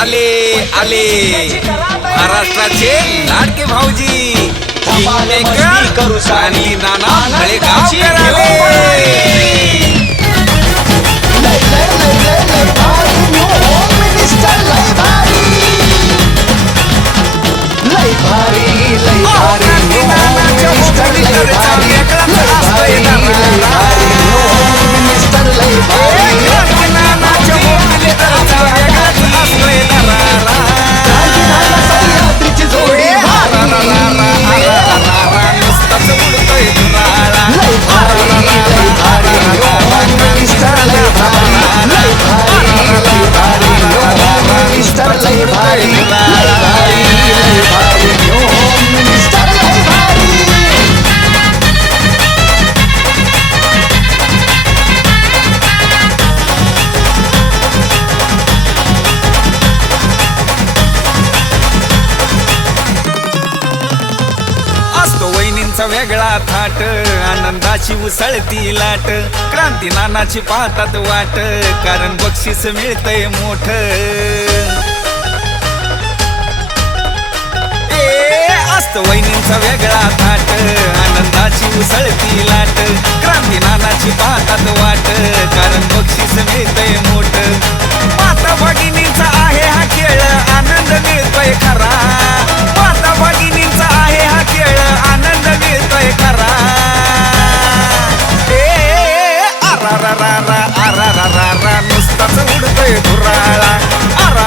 आले आले महाराष्ट्राचे लाडके भाऊजी करू आणि नाना मळेगावकर आले वेगळा थाट आनंदाची उसळती लाट क्रांती नानाची पाहतात वाट कारण बक्षीस मिळतंय मोठ असतो वहिनींचा वेगळा थाट आनंदाची उसळती लाट क्रांती नानाची पाहतात वाट कारण बक्षीस मिळतंय मोठ माता भगिनींचा आहे हा खेळ आनंद मिळतोय खरा माता भगिनींचा आहे हा खेळ आनंद मिळतोय खरा आरा नुसताच उडतोय धुराळा आरा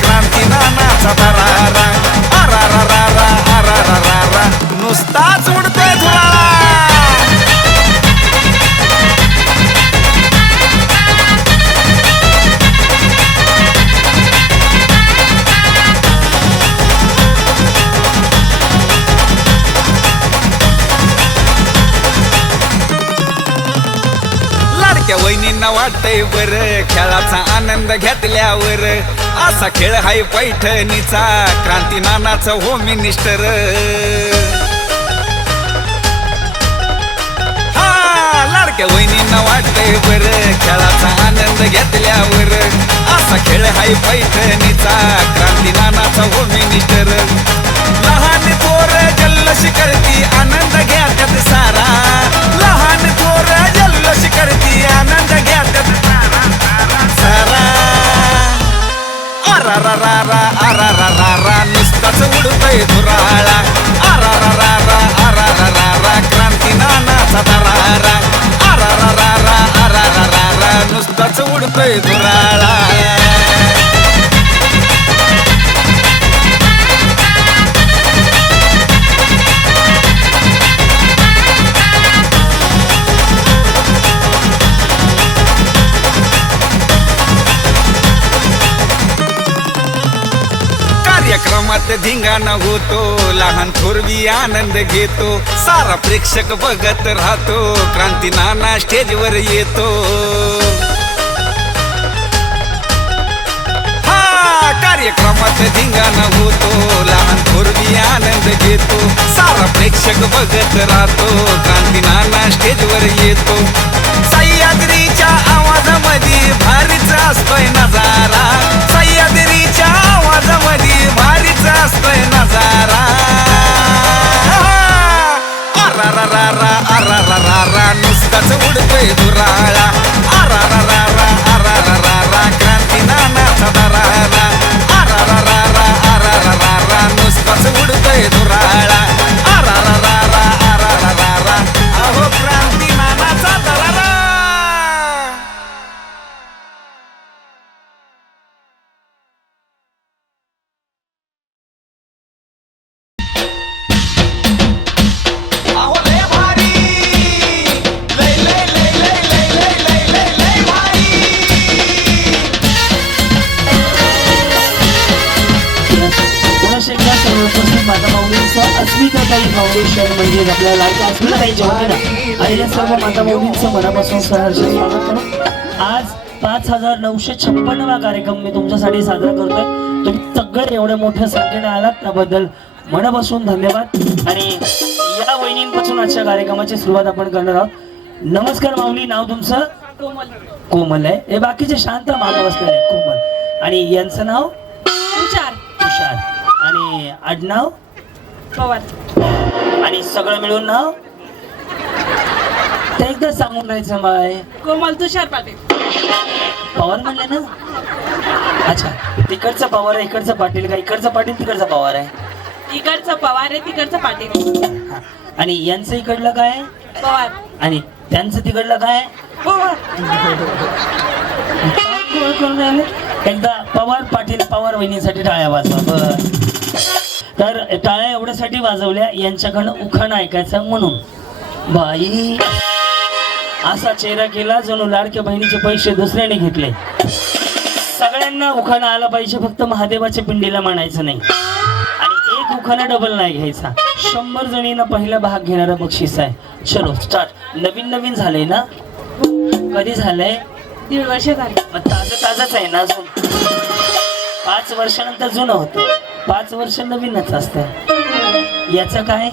क्रांती नानाचा दरारा आरा नुसताच उडतोय धुराळा वहिनींना वाटतंय बर खेळाचा आनंद घेतल्यावर असा खेळ हाय पैठणीचा क्रांती नानाचा होम मिनिस्टर लाडक्या वहिनींना वाटतंय बर खेळाचा आनंद घेतल्यावर असा खेळ हाय पैठणीचा क्रांती नानाचा होम मिनिस्टर लहान थोर जल्लोष करती आनंद घेतात सारा लहान थोर जल्लोष करती आनंद घेतात सारा आरा नुसताच उडतोय धुराळा आरा क्रांती नानाचा दरारा आरा नुसताच उडतोय धुराळा कार्यक्रमात धिंगाणा होतो लहान थोरवी आनंद घेतो सारा प्रेक्षक बघत राहतो क्रांती नाना स्टेजवर येतो कार्यक्रमात धिंगाणा होतो लहान थोरवी आनंद घेतो सारा प्रेक्षक बघत राहतो क्रांती नाना स्टेजवर येतो सह्याद्रीच्या आवाजामध्ये भारीच असतोय नजारा सह्याद्रीच्या आवाजामध्ये भारीच असतोय नजारा आरा नुसताच उडतोय धुराळा आरा क्रांती नानाचा दरारा आरा नुसताच उडतोय धुराळा आरा अहो क्रांती नानाचा दरारा अस्मिताताई फाउंडेशन म्हणजे आपल्या लाडक्या अस्मिताताईच्या वतीनं आणि या सर्व माता मौलींचं मनापासून सहर्ष स्वागत करू. आज 5956वा कार्यक्रम मी तुमच्यासाठी साजरा करतोय. तुम्ही सगळे एवढ्या मोठ्या संख्येने आलात त्याबद्दल मनापासून धन्यवाद. आणि या वहिनींपासून आजच्या कार्यक्रमाची सुरुवात आपण करणार आहोत. नमस्कार माऊली, नाव तुमचं? कोमल आहे. हे बाकीचे शांत मागे बसलेले. कोमल आणि यांचं नाव तुषार तुषार. आणि आडनाव पवार. आणि सगळं मिळून नाव ते एकदा सांगून राहायचं माय. कोमल तुषार पाटील. पवार म्हणले ना. अच्छा, तिकडचं पवार आहे इकडचं पाटील का? इकडचं पाटील तिकडचं पवार आहे. इकडचं पवार आहे तिकडचं पाटील. हा. आणि यांचं इकडलं काय? पवार. आणि त्यांचं तिकडलं काय? पवार. काय करून राहिले? एकदा पवार पाटील पवार वहिनीसाठी टाळ्या वाजवा. बर. तर टाळ्या एवढ्यासाठी वाजवल्या यांच्याकडनं उखाणं ऐकायचं म्हणून. बाई असा चेहरा केला जणू लाडक्या बहिणीचे पैसे दुसऱ्याने घेतले. सगळ्यांना उखाणं आला पाहिजे, फक्त महादेवाच्या पिंडीला म्हणायचं नाही. आणि एक उखाणा डबल नाही घ्यायचा. 100 जणींना पहिला भाग घेणारा बक्षीस आहे. चलो स्टार्ट. नवीन नवीन झालंय ना? कधी झालंय? 1.5 वर्ष झाली. मग ताजं ताजंच आहे ना अजून. 5 वर्षानंतर जुनं होतं, 5 वर्ष नवीनच असतं. याचं काय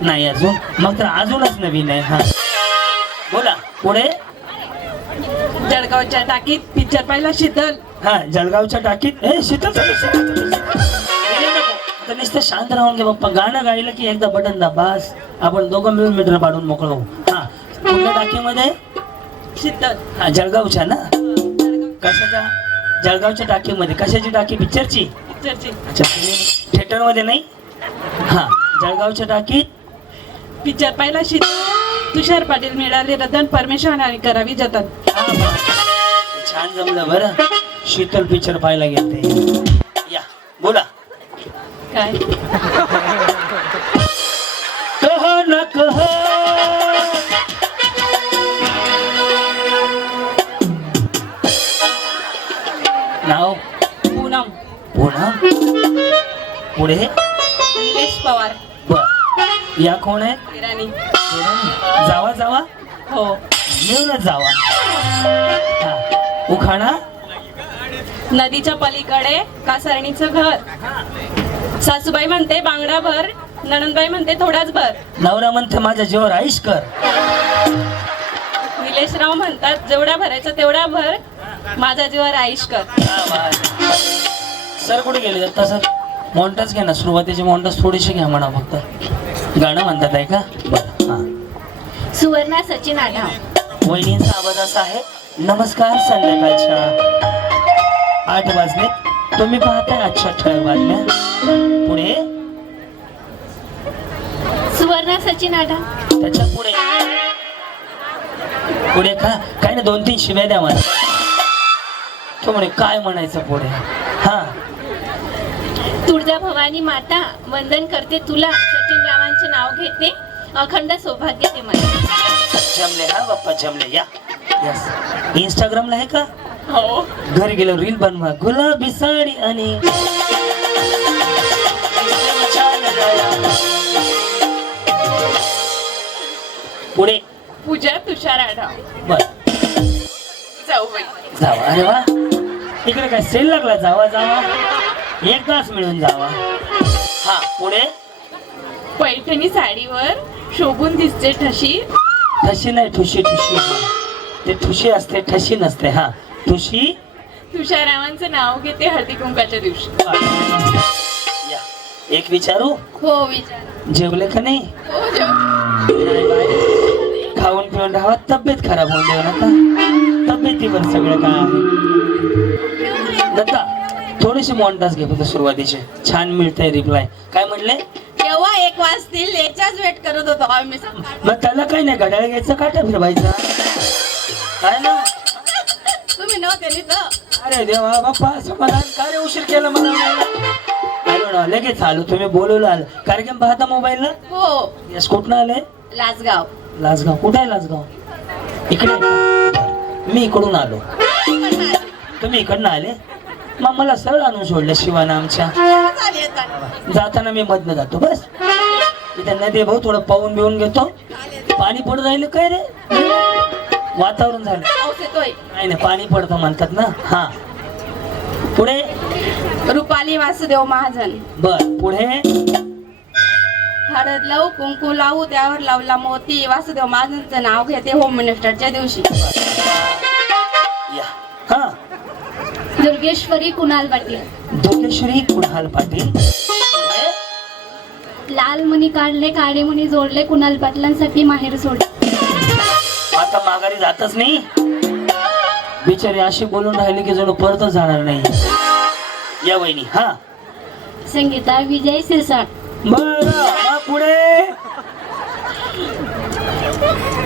नाही अजून, मग तर अजूनच नवीन आहे. हा बोला पुढे. जळगावच्या टाकीत पिक्चर पाहिला शीतल. हा जळगावच्या टाकीत शीतल आता नुसतं शांत राहून घे बाप्पा. गाणं गायलं की एकदा बटन दाब बस. आपण दोघं मिळून मीटर पाडून मोकळं होऊ. हा कुठल्या टाकीमध्ये? शीतल. हा जळगावच्या ना. कशाच्या? जळगावच्या टाकीमध्ये. कशाची टाकी? पिक्चरची. पिक्चरची. अच्छा, थिएटर मध्ये नाही. हा जळगावच्या टाकीत पिक्चर पाहिला शीतल. तुषार पाटील मिळाले रतन परमेश्वर आणि करावी जतन. छान जमलं बरं. शीतल पिक्चर पाहायला गेलते. या बोला. काय? कह न कह नाव पूनम. पुन्हा पुढे. निलेश पवार. बर. या कोण आहे? इराणी. जावा जावा. हो. मिळूनच जावा. हा उखाणा. नदीच्या पलीकडे कासरणीचं घर. सासूबाई म्हणते बांगडा भर, नणंदबाई म्हणते थोडाच भर. नवरा म्हणते माझ्या जीवावर आईश कर. निलेशराव म्हणतात जेवढा भरायचा तेवढा भर, माझ्या जीवावर आईश कर. सर कुठे गेले जाता? सर मॉन्टच घ्या ना. सुरुवातीचे मॉन्टस थोडेसे घ्या म्हणा फक्त. गाणं म्हणतात आहे का? बरं. हा सुवर्णा सचिन आढाव. वहिनींचा आवाज असा आहे. नमस्कार. संध्याकाळच्या 8 वाजले. तुम्ही पाहताय आजच्या ठळक बातम्या. पुढे. सुवर्णा सचिन आढाव. त्याच्या पुढे. पुढे का काय ना 2-3 शिव्या द्या मला. तो म्हणे काय म्हणायचं पुढे. हा तुळजा भवानी माता वंदन करते तुला. सचिन रावांचे नाव घेते, अखंड सौभाग्य दे मला. जमले. हा बाप्पा जमले. या यस. इंस्टाग्रामला आहे का? हो. घरी गेलो रील बनवा. गुलाबी साडी आणि पुढे. पूजा तुषार आढाव. बर जाऊ बाई. जावा. अरे वा. इकडे काय सेल लागला? जावा जावा. एक तास मिळून जावा. हा पुढे. पैठणी साडीवर शोभून दिसते ठशी. ठशी नाही ठुशी. ठुशी ते ठुशी असते, ठशी नसते. हा ठुशी. तुषारावांचं नाव घेते हळदी कुंकाच्या दिवशी. या एक विचारू. हो विचार. जेवले का नाही? हो, जेव. नाही बाई. खाऊन पिऊन राहावा. तब्येत खराब होऊन देऊ नका. तब्येतीवर सगळं काय आहे. दत्ता थोडेसे मॉन्टास घे फक्त सुरुवातीचे. छान मिळतंय रिप्लाय. काय म्हणले? केव्हा 1 वाजतील याचाच वेट करत होतो आम्ही. मग त्याला काही नाही. घड्याळ घ्यायचं, काटा फिरवायचा. काय ना. तुम्ही नव्हते तिथं. अरे देवा बाप्पा समाधान. काय रे उशीर केला मला. आलो ना लगेच आलो. तुम्ही बोलवलं आलं. कार्यक्रम पाहता मोबाईलला? हो. यस. कुठनं आले? लासगाव. लासगाव. कुठं आहे लासगाव? इकडे आहे का? बरं. मी इकडून आलो. तुम्ही इकडनं आले. मग मला सरळ आणून सोडलं शिवाना आमच्या. जाताना मी मधनं जातो बस. इथे नदी भाऊ थोडं पाहून बिवून घेतो. पाणी पडून राहिलं काय रे? वातावरण झालं. नाही नाही पाणी पडतं म्हणतात ना. हा पुढे. रुपाली वासुदेव महाजन. बर पुढे. हळद लावू कुंकू लावू त्यावर लावला मोती. वासुदेव महाजनचं नाव घेते होम मिनिस्टरच्या दिवशी. या. हा दुर्गेश्वरी कुणाल पाटील. दुर्गेश्वरी कुणाल पाटील. लाल मुनी काढले काळे मुनी जोडले कुणाल पाटलांसाठी माहेर सोडले. आता माघारी जातच नाही. बिचारी अशी बोलून राहिली की जणू परतच जाणार नाही. या वहिनी. हा संगीता विजय सिरसाट. बरं मग पुढे.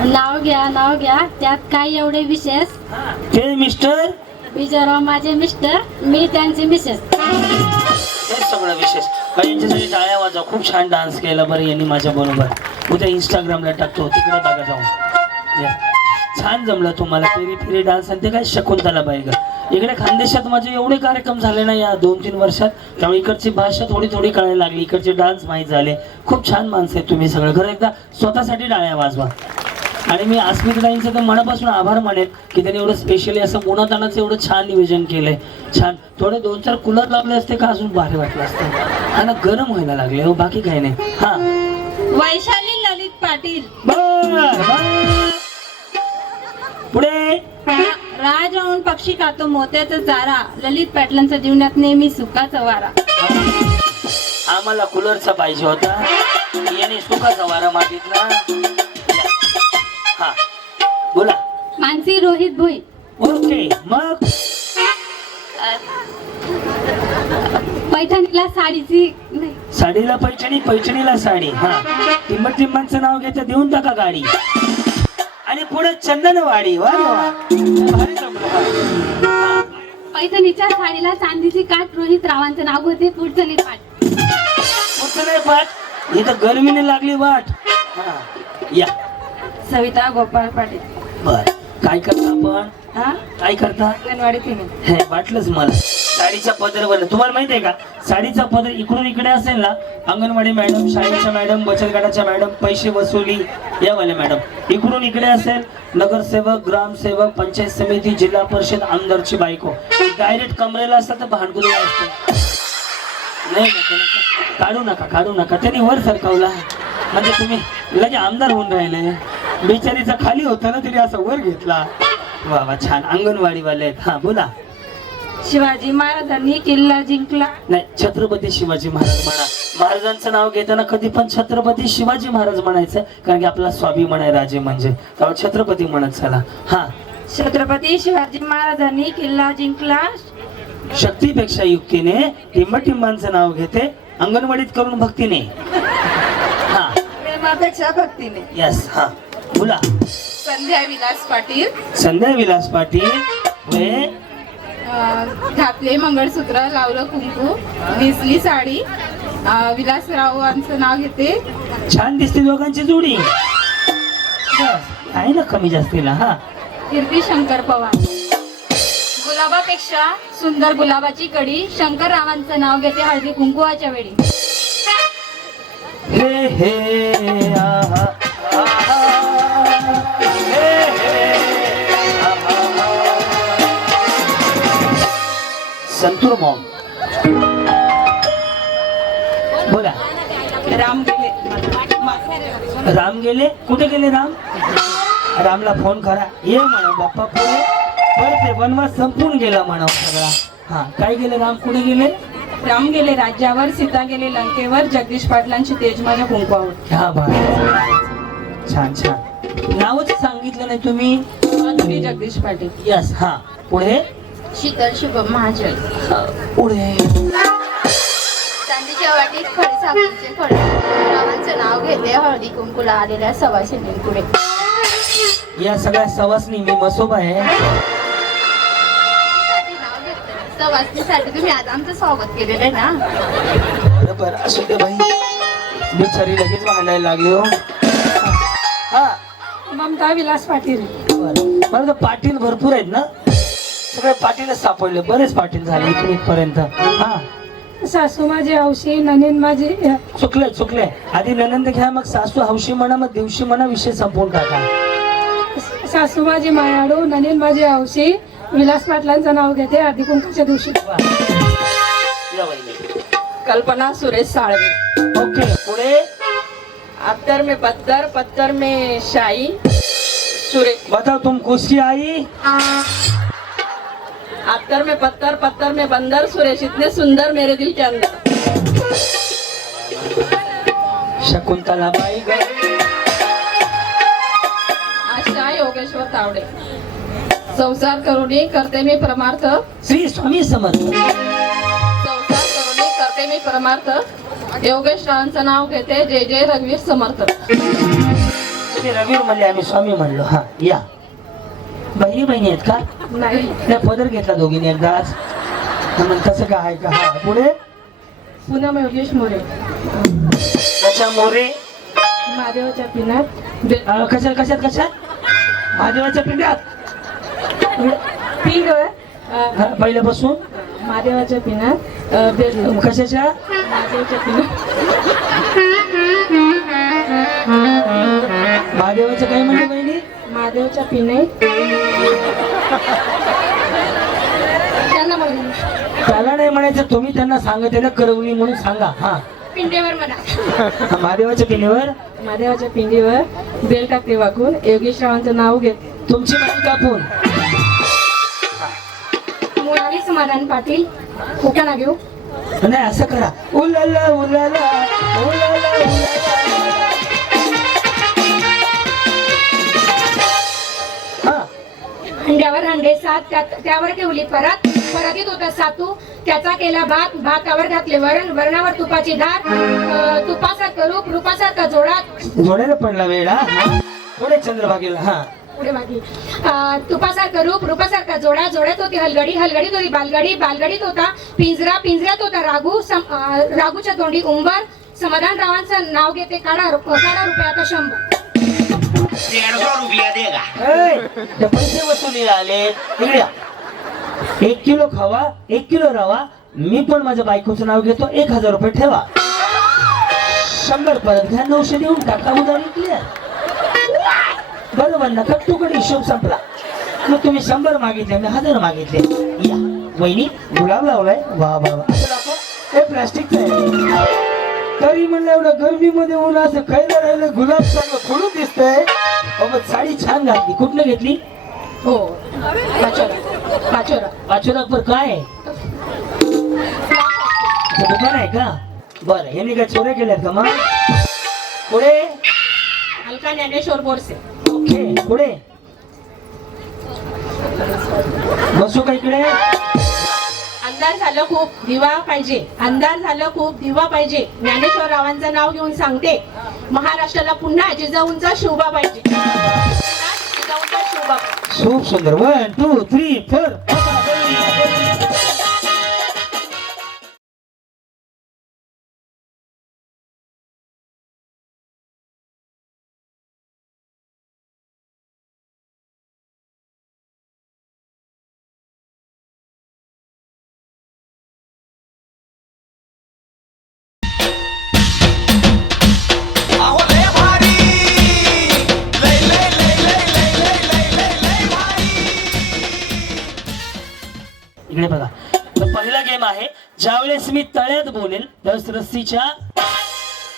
नाव घ्या त्यात काय एवढे विशेष. ते मिस्टर विजयराव माझे मिस्टर, मी त्यांचे मिसेस. हेच सगळं विशेष. यांच्यासाठी टाळ्या वाजवा. खूप छान डान्स केला बरं यांनी माझ्या बरोबर. उद्या इंस्टाग्रामला टाकतो, तिकडे बघा जाऊन. छान जमलं तुम्हाला. फेरी फेरी डान्स आणि ते काय शकुंतला बाई ग. इकडे खानदेशात माझे एवढे कार्यक्रम झाले ना या 2-3 वर्षात, त्यामुळे इकडची भाषा थोडी थोडी कळायला लागली, इकडचे डान्स माहीत झाले. खूप छान माणसं आहेत तुम्ही सगळं. खरं एकदा स्वतःसाठी टाळ्या वाजवा. आणि मी अस्मिताईंचं तर मनापासून आभार मानेन की त्यांनी एवढं स्पेशली असं उन्हातानाचं एवढं छान नियोजन केलंय. छान. थोडे 2-4 कूलर लावले असते का अजून भारी वाटलं असतं. आणि गरम व्हायला लागले हो, बाकी काही नाही. हा वैशाली ललित पाटील. पुढे. राज म्हणून पक्षी खातो मोत्याचा चारा, ललित पाटलांच्या जीवनात नेहमी सुखाचा वारा. आम्हाला कूलरचा पाहिजे होता, याने सुखाचा वारा मागितला. हा बोला. मानसी रोहित भुई. ओके. मग पैठणीला साडीची नाही. साडीला पैठणी, पैठणीला साडी. हा टिंबटिंबांचं नाव घेतं, देऊन टाका गाडी. आणि पुढे चंदनवाडी. वा वा, भारी जमलं. हा. पैठणीच्या साडीला चांदीची काठ, रोहित रावांचं नाव होते. पुढचं नाही पाठ. पुढचं नाही पाठ. इथं गरमीने लागली वाट. हा या. सविता गोपाळ पाटील. बर. काय करता आपण? हा काय करता? अंगणवाडी तिने. हे वाटलंच मला. साडीचा पदर बदल. तुम्हाला माहिती आहे का, साडीचा पदर इकडून इकडे असेल ना, अंगणवाडी मॅडम, शाळेच्या मॅडम, बचत गटाच्या मॅडम, पैसे वसुली यावाले मॅडम. इकडून इकडे असेल नगरसेवक, ग्रामसेवक, पंचायत समिती, जिल्हा परिषद, आमदारची बायको. डायरेक्ट कमरेला असतात तर भांडकुदळ असतं. नाही काढू नका, काढू नका. त्यांनी वर सरकवला म्हणजे तुम्ही लगे आमदार होऊन राहिले. बिचारीचा खाली होता ना, तिने असं वर घेतला. वा वा, छान. अंगणवाडी वाले आहेत. हा बोला. शिवाजी महाराजांनी किल्ला जिंकला. नाही, छत्रपती शिवाजी महाराज म्हणा. महाराजांचं नाव घेताना कधी पण छत्रपती शिवाजी महाराज म्हणायचं, कारण की आपला स्वाभिमान आहे राजे म्हणजे, त्यामुळे छत्रपती म्हणत चला. हा. छत्रपती शिवाजी महाराजांनी किल्ला जिंकला. शक्तीपेक्षा युक्तीने, टिंबटिंबांचं नाव घेते, अंगणवाडीत करून भक्तीने. हा. प्रेमापेक्षा भक्तीने. यस. हा बोला. संध्या विलास पाटील. संध्या विलास पाटील. वे घातले मंगळसूत्र, लावलं कुंकू, नेसली साडी, विलासरावांचं नाव घेते. छान दिसते दोघांची जोडी. आहे ना कमी जास्तीला. हा. कीर्ती शंकर पवार. गुलाबापेक्षा सुंदर गुलाबाची कडी, शंकररावांचं नाव घेते हळदी कुंकुवाच्या वेळी. हे हे आहा, आहा, हे हे आहा. संतूर मॉम. बोला. राम गेले. राम गेले. कुठे गेले राम? रामला फोन करा, ये म्हणा बाप्पा पुढे. परत वनवास संपून गेला म्हणा सगळा. हा. काय गेले राम? कुठे गेले? राम गेले राज्यावर, सीता गेले लंकेवर, जगदीश पाटलांची तेज माझ्या कुंकवावर. ह्या भाई. छान छान. नावच सांगितलं नाही तुम्ही. माधुरी जगदीश पाटील. यस. हा. पुढे. शीतल शुभम महाजन. पुढे. चांदीच्या वाटीत खडे साखरेचे खडे, रावांचं नाव घेते हळदी कुंकूला आलेल्या सवासिनींपुढे. या सगळ्या सवासनी मी मसोबा आहे. सवासनीसाठी तुम्ही आज आमचं स्वागत केलेलं आहे ना. बरोबर. असू दे बाई, बिचारी लगेच भांडायला लागली हो. हा. ममता विलास पाटील. बरं तर पाटील भरपूर आहेत ना, सगळे पाटीलच सापडले. बरेच पाटील झाले इकडे इथपर्यंत. हा. सासू माझी हौशी, ननीन माझी. चुकले चुकले. आधी ननंद घ्या, मग सासू हौशी म्हणा, मग दिवशी म्हणा, विषय संपवून टाका. सासू माझी मायाडू, ननीन माझी हौशी, विलास पाटलांचं नाव घेते हळदी कुंकूच्या दिवशी. या वहिनी. कल्पना सुरेश साळवे. ओके. पुढे. अत्तर में पत्थर, पत्थर में शाही, सुरेश. बताओ तुम खुशी आई. अत्तर में पत्थर पत्थर में बंदर सुरेश इतने सुंदर मेरे दिल के अंदर. शकुंतला बाई ग आशा योगेश्वर तावडे. संसार करुणी करते मी परमार्थ. श्री स्वामी समर्थ. संसार करुणी करते मी परमार्थ. योगेश रावांचं नाव घेते. जय जय रघुवीर समर्थ. तुम्ही रवीर म्हणले आम्ही स्वामी म्हणलो. हा या बहिणी बहिणी आहेत का? नाही. नाही पदर घेतला दोघींनी एकदाच. मग कसं काय आहे का? हा पुढे पूनम योगेश मोरे. त्याच्या मोरे महादेवाच्या पिण्यात कशात कशात कशात महादेवाच्या पिंड्यात पिंग पहिल्यापासून महादेवाच्या पिण्यात कशाच्या महादेवाच्या पिण्यात महादेवाचं काय म्हणले बहिणी? महादेवाच्या पिणे त्याला नाही म्हणायचं, तुम्ही त्यांना सांगितलेलं करवली म्हणून सांगा. हा पिंडेवर म्हणा. महादेवाच्या पिंडीवर महादेवाच्या पिंडीवर बेल टाकते वाकून योगेश रावांचं नाव घेत. तुमची मान कापून मुळाली समाधान पाटील. उखाणा घेऊ. नाही असं करा. उलाला उलाला उलाला उलाला. हा हंड्यावर हंडे सात त्यावर ठेवली परत परतीत होता सातू त्याचा केला भात भातावर घातले वरण वरणावर तुपाची धार तुपासारखं रूप रूपासारखा जोडा जोडायला पडला वेळा. पुढे चंद्रभागेला. हा पुढे मागे तुपासारखं रूप रूपासारखा जोडा जोड्यात होती हलगडी हलगडीत होती बालगडी बालगडीत होता पिंजरा पिंजऱ्यात होता राघू राघूच्या तोंडी उंबर. समाधान रावांचं नाव घेते. काढा रुपयाचा 100. 150 रुपया देगा. ते पैसे वसुलीला आले. इकडे 1 किलो खावा 1 किलो रवा. मी पण माझ्या बायकोचं नाव घेतो. 1000 रुपये ठेवा. 100 परत घ्या. 900 देऊन टाका. उधारी क्लिअर. बरोबर ना? कट्टुकड हिशोब संपला. मग तुम्ही 100 मागितले मी 1000 मागितले. या वहिनी गुलाब लावलाय. वा वा वा. असं दाखव. हे प्लास्टिकचं आहे. तरी म्हणलं एवढं गर्मीमध्ये ऊन असं खायला राहिलं. गुलाब सगळं खोडून दिसतंय. मग साडी छान घातली. कुठनं घेतली? हो पाचोरा. पाचोरापर काय आहे? ते दुकान आहे का? बरं यांनी काय चोऱ्या केल्यात का? मग पुढे हलका ज्ञानेश्वर बोरसे. ओके पुढे बसू का इकडे? अंधार झालं खूप दिवा पाहिजे. अंधार झालं खूप दिवा पाहिजे. ज्ञानेश्वर रावांचं नाव घेऊन सांगते. महाराष्ट्राला पुन्हा जिजाऊंचा शोभा पाहिजे. जिजाऊंचा शोभा. खूप सुंदर. 1 2 3 4. अहो लय भारी लय लय लय लय लय लय लय लय लय भारी. इकडे बघा. तर पहिला गेम आहे. ज्यावेळेस मी तळ्यात बोलेल त्यावेळेस रस्सीच्या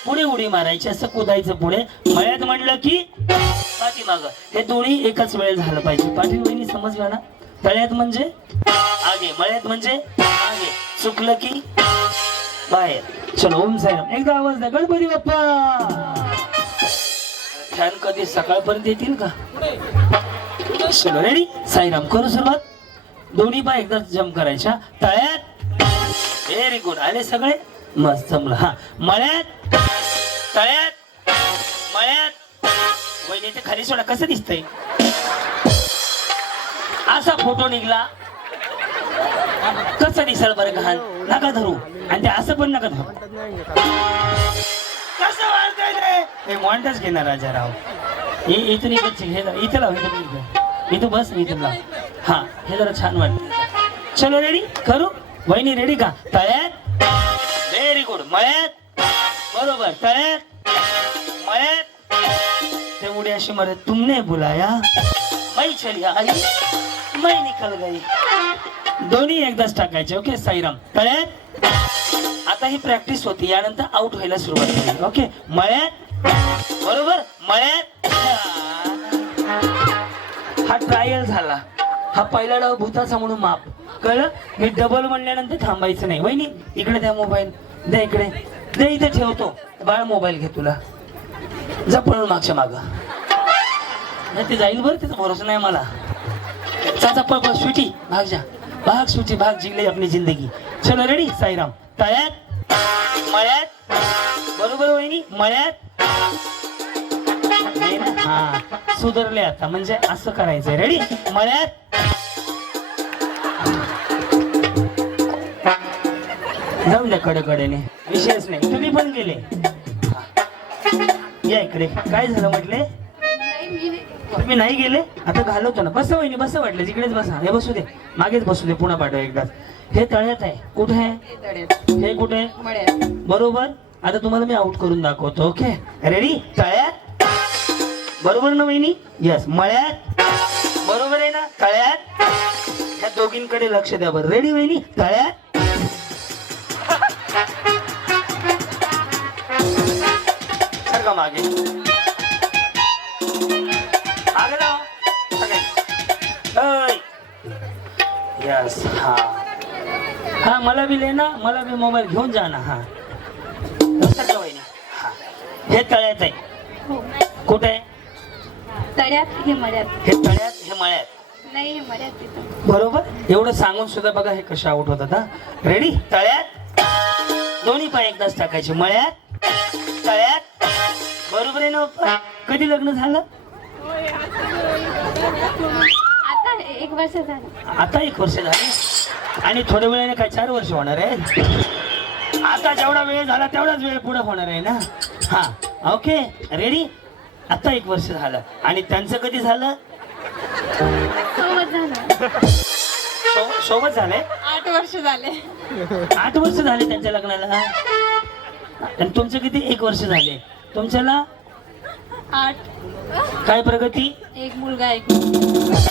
पुढे उडी मारायची. असं कुदायचं पुढे. मळ्यात म्हणलं की पाठीमाग. हे दोन्ही एकाच वेळेस झालं पाहिजे. पाटील वहिनी समजलं ना? तळ्यात म्हणजे आगे मळ्यात म्हणजे आगे. चुकलं की बाहेर. चलो ओम साईराम. एकदा आवाज द्या. गणपती बाप्पा. फॅन कधी सकाळपर्यंत येतील का? चलो रेडी. साईराम करू सुरुवात. दोन्ही पाय एकदा जम्प करायच्या. तळ्यात. Very good. आले सगळे. मस्त जमलं. हा मळ्यात तळ्यात मळ्यात. वहिनीचे खाली सोडा. कसं दिसतंय? असा फोटो निघला कसं दिसल बरं? घाण नका धरू. आणि ते असं पण नका धरू. कसं वाटतंय रे? हे मॉन्टच घेणार राजाराव. हे इथून इकडचे हे इथं लाव. इथं बस. इथं लाव. हा हे जरा छान वाटत. चलो रेडी करू. वहिनी रेडी का? तळ्यात. Very good. मळ्यात. बरोबर. तळ्यात मळ्यात. ते उडी अशी मारे. तुमने बुलाया मैं चली आई मैं निकल गई. दोन्ही एकदाच टाकायचे. ओके साईराम. तळ्यात. आता ही प्रॅक्टिस होती. यानंतर आउट व्हायला सुरुवात झाली. ओके मळ्यात. बरोबर. मळ्यात. हा ट्रायल झाला. हा पहिला डाव भूताचा म्हणून माप. कळलं? मी डबल म्हणल्यानंतर थांबायचं नाही. वहिनी इकडे द्या मोबाईल, द्या इकडे, द्या इथे ठेवतो. बाळ मोबाईल घे तुला, जा पळून मागच्या माग. नाही ते जाईल बरं, त्याचा भरोसा नाही मला. चाचा पळ स्वीटी भाग जा, भाग स्वीटी भाग, जिंकली आपली जिंदगी. चलो रेडी साईराम. तळ्यात मळ्यात, बरोबर वहिनी, मळ्यात नाही ना? हा सुधारले आता, म्हणजे असं करायचंय. रेडी मळ्यात, जाऊ द्या कडेकडेने, विषयच नाही. तुम्ही पण गेले, या इकडे. काय झालं म्हटले? तुम्ही नाही गेले? आता घालवतो ना. बस वहिनी, बस वाटलं इकडेच बसा. हे बसू दे, मागेच बसू दे, पुन्हा पाठवा एकदाच. हे तळ्यात आहे. कुठे आहे? हे कुठे आहे? बरोबर. आता तुम्हाला मी आउट करून दाखवतो. Okay ready? तळ्यात, बरोबर ना वहिनी? यस. मळ्यात, बरोबर आहे ना? तळ्यात. ह्या दोघींकडे लक्ष द्या बरं. रेडी वहिनी? तळ्यात, सारखा मागे, मागे जाओ. यस. हा हा, मला बी लेना, मला बी मोबाईल घेऊन जा ना. हा सारखा वहिनी. हा हे तळ्यात आहे. कुठे आहे? तळ्यात हे मळ्यात. हे तळ्यात, हे मळ्यात. नाही हे मळ्यात तिथं. बरोबर. एवढं सांगून सुद्धा बघा हे कसे आउट होतात. हा रेडी? तळ्यात, दोन्ही पाय एकदाच टाकायचे. मळ्यात, तळ्यात, बरोबर आहे ना? कधी लग्न झालं? आता 1 वर्ष झालं. आता 1 वर्ष झाली. आणि थोड्या वेळाने काय 4 वर्ष होणार आहे? आता जेवढा वेळ झाला तेवढाच वेळ पुढे होणार आहे ना? हा ओके रेडी? आता 1 वर्ष झालं. आणि त्यांचं कधी झालं? सोबत झालं. सोबत झालंय? 8 वर्ष झाले. 8 वर्ष झाले त्यांच्या लग्नाला. आणि तुमचं किती? 1 वर्ष झाले. तुमच्याला 8. काय प्रगती? एक मुलगा, एक मुलगी.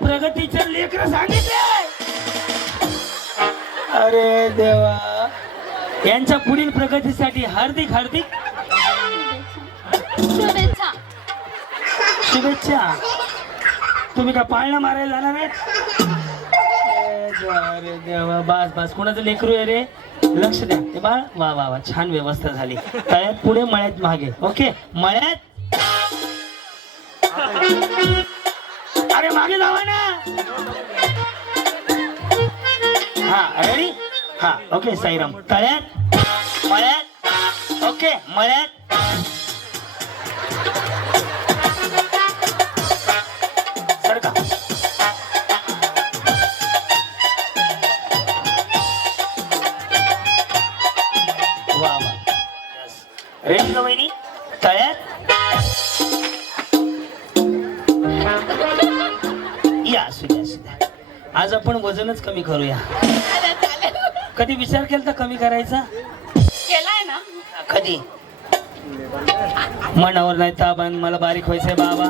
प्रगतीचे लेकर सांगितले. अरे देवा, यांच्या पुढील प्रगतीसाठी हार्दिक हार्दिक शुभेच्छा. शुभेच्छा. तुम्ही का पाळणा मारायला जाणार आहेत? अरे देवा, बास बास. कोणाचं लेकरू आहे रे? लक्ष द्या. ते बाळ, वा वा वा, छान व्यवस्था झाली. तळ्यात पुढे, मळ्यात मागे. ओके मळ्यात, अरे मागे जावा ना. हा रेडी? हा ओके साईराम. तळ्यात, मळ्यात, ओके मळ्यात, सरका. वा वा. रेडी का वहिनी? तळ्यात, या असू द्या असू द्या. आज आपण वजनच कमी करूया. कधी विचार केला कमी करायचा? केलाय ना? कधी? मनावर नाही ताबण. मला बारीक व्हायचंय बाबा.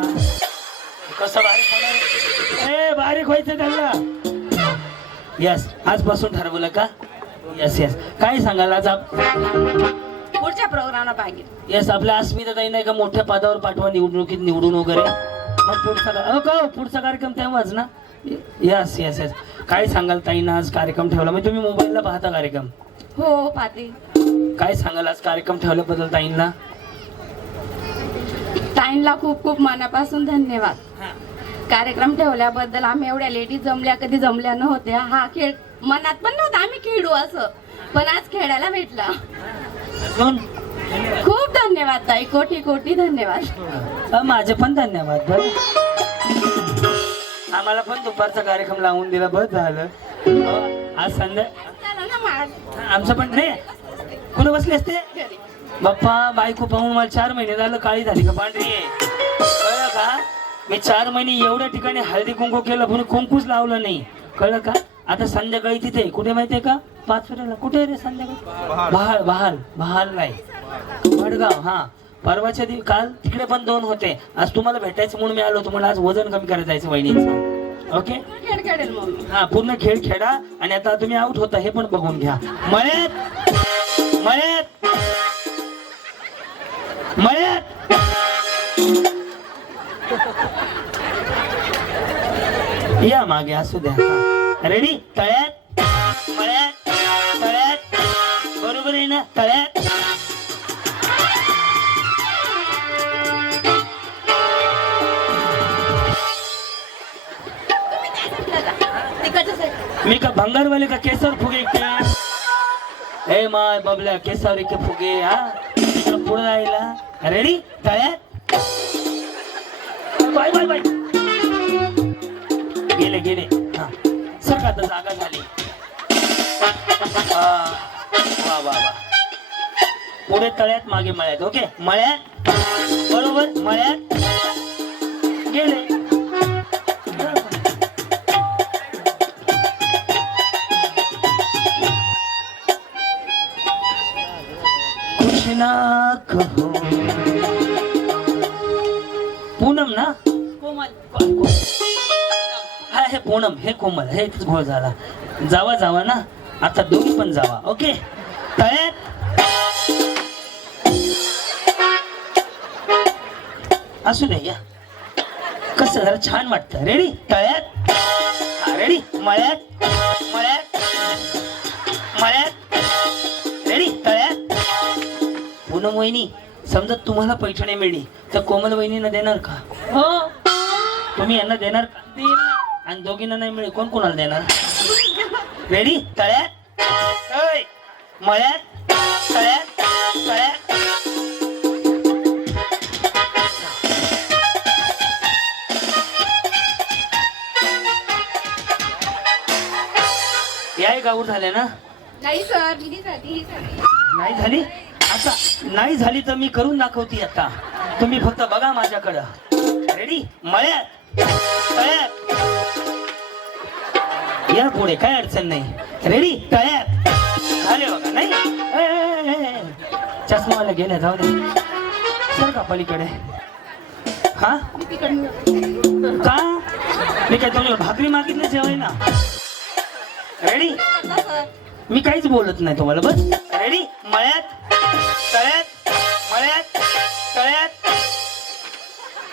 कसं बारीक होणार? ए बारीक व्हायचंय त्यांना. यस. आजपासून ठरवलं का? Yes yes. काय सांगाल आज पुढच्या प्रोग्रामला पाहिजे. यस. आपल्या अस्मिता ताई नाही का मोठ्या पदावर पाठवा, निवडणुकीत निवडून वगैरे. मग पुढचा कार्यक्रम तेव्हाच ना? Yes yes yes. काय सांगाल ताईंना आज कार्यक्रम ठेवला? म्हणजे तुम्ही मोबाईलला पाहता कार्यक्रम? हो पाहते. काय सांगाल आज कार्यक्रम ठेवल्याबद्दल ताईंना? ताईंना खूप खूप मनापासून धन्यवाद. कार्यक्रम ठेवल्याबद्दल. आम्ही एवढ्या लेडीज जमल्या कधी जमल्या नव्हत्या. हा खेळ मनात पण नव्हता आम्ही खेळू असं, पण आज खेळायला भेटला. खूप धन्यवाद ताई, कोटी कोटी धन्यवाद. माझे पण धन्यवाद. आम्हाला पण दुपारचा कार्यक्रम लावून दिला, बस झालं. आज संध्या आमचं पण नाही. कुठं बसले असते बाप्पा? बायको पाहून मला 4 महिने झालं काळी झाली का पांढरी? कळलं का? मी 4 महिने एवढ्या ठिकाणी हळदी कुंकू केलं, पण कुंकूच लावलं नाही. कळलं का? आता संध्याकाळी तिथे कुठे माहितीये का? 5 फेऱ्याला. कुठे रे संध्याकाळी? बहाल बहाल बहाल नाही, वडगाव. हा परवाच्या दिवशी काल तिकडे पण 2 होते. आज तुम्हाला भेटायचं म्हणून मी आलो होतो. मला आज वजन कमी करायचं जायचं वहिनीचं. ओके खेळ खेळेल मग. हा पूर्ण खेळ खेळा. आणि आता तुम्ही आउट होता हे पण बघून घ्या. मळ्यात, मळ्यात, मळ्यात. या मागे असू द्या. रेडी? तळ्यात, मळ्यात, तळ्यात. बरोबर आहे ना? तळ्यात. मी का भंगारवाले का केसर फुगे क्या? हे माय बबल्या केसर के फुगे. हा इकडं पुढे राहिला. रेडी? तळ्यात. Bye bye bye. गेले गेले. हा सर का आता जागा झाली. वा वा वा. पुढे तळ्यात मागे मळ्यात. ओके मळ्यात. बरोबर मळ्यात गेले. कुछ ना कहो. पूनम ना? हा हे पूनम हे कोमल हेच घोळ झाला. जावा जावा ना आता दोघी पण जावा. ओके तळ्यात. असू दे या. कसं जरा छान वाटतं. रेडी? तळ्यात. हा रेडी? मळ्यात, मळ्यात, मळ्यात. रेडी? तळ्यात. पूनम वहिनी समजा तुम्हाला पैठणी मिळली तर कोमल वहिनीनं देणार का? हो. तुम्ही यांना देणार का? आणि दोघींना नाही मिळेल कोण कोणाला देणार? रेडी? तळ्यात, ओय, मळ्यात, तळ्यात, तळ्यात. याही गाऊर झाले ना? नाही सर दिदी झाली नाही झाली? आता नाही झाली तर मी करून दाखवते आता. तुम्ही फक्त बघा माझ्याकडं. रेडी? मळ्यात, तळ्यात. या पुढे काय अडचण नाही. रेडी? तळ्यात. झाले बघा. नाही चष्मावाला गेल्या जाऊ दे. सर का पलीकडे. हा का? मी काय तुम्हाला भाकरी मागितलं जेवाय ना? रेडी? मी काहीच बोलत नाही तुम्हाला. बस रेडी? मळ्यात, तळ्यात, मळ्यात, तळ्यात.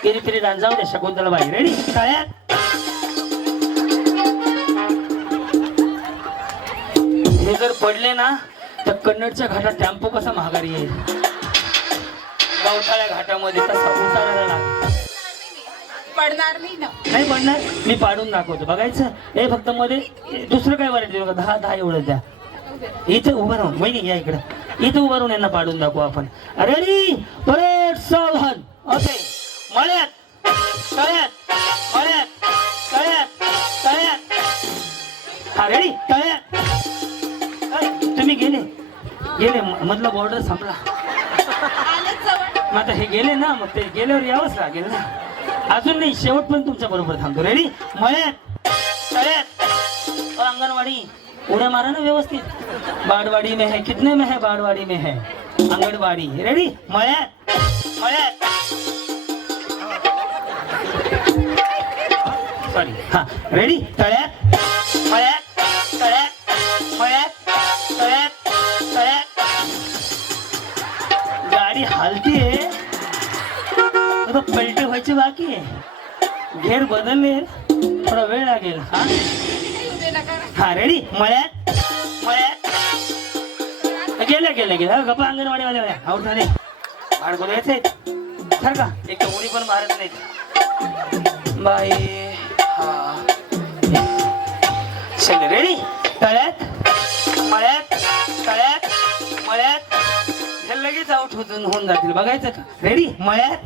तेरी तेरी डान्स जाऊ दे शकुंतला बाई. रेडी? तळ्यात. हे जर पडले ना तर कन्नडच्या घाटात टेम्पो कसा महागारी येईल. गवताळ्या घाटामध्ये तसा उतारायला लागेल. पडणार नाही ना. नाही पडणार. मी पाडून दाखवतो बघायचं. हे फक्त मध्ये दुसरं काय वरायटी बघा. 10 एवढं द्या. इथं उभं राहून वहिनी या इकडं. इथं उभं राहून यांना पाडून दाखवू आपण. रेडी? परेड सावधान. ओके मळ्यात, तळ्यात, मळ्यात, तळ्यात, तळ्यात. हा रेडी? तळ्यात. तुम्ही गेले गेले मधला बॉर्डर संपला. मग आता हे गेले ना मग ते गेल्यावर यावंच लागेल ना. अजून नाही शेवट पण तुमच्या बरोबर थांबतो. रेडी? मळ्यात, तळ्यात. अंगणवाडी उड्या मारा ना व्यवस्थित. बाड़वाड़ी में है. कितने में है? बाड़वाड़ी में है आंगनवाड़ी. रेडी? मळ्यात, मळ्यात. सॉरी. हा रेडी? तळ्यात, मळ्यात, तळ्यात, मळ्यात, तळ्यात, तळ्यात. गाडी हलतीये आता पलटी व्हायची बाकी आहे. घेर बदलले थोडा वेळ लागेल. हा रेडी? मळ्यात, मळ्यात. गेल्या गेल्या गेल्या गप्पा अंगणवाडी वाल्या आऊट झाले. बाळगो द्यायचे सर का? एक तर उडी पण मारत नाहीत बाई. हा चल रेडी? तळ्यात, मळ्यात, तळ्यात, मळ्यात. हे लगेच आऊट होऊन जातील बघायचं का? रेडी? मळ्यात.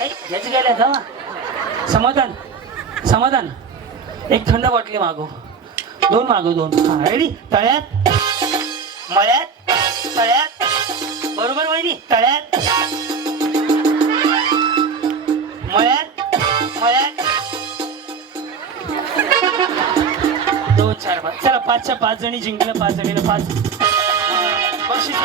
ह्याच गेल्या जावा. समाधान, समाधान. एक थंड बाटली मागो. 2 मागो 2. हा रेडी? तळ्यात, मळ्यात, तळ्यात. बरोबर वहिनी? तळ्यात, मळ्यात, मळ्यात. 2 4 5. चला 5च्या 5 जणी जिंकल्या. 5 जणीला 5 बक्षीस.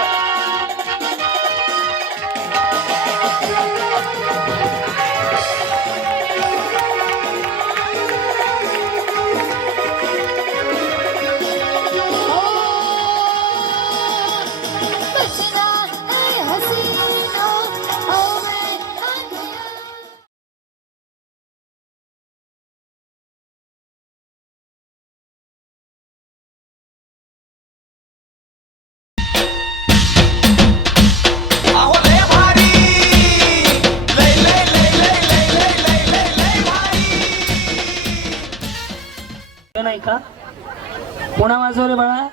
नाही का? पुन्हा वाजवले बाळा.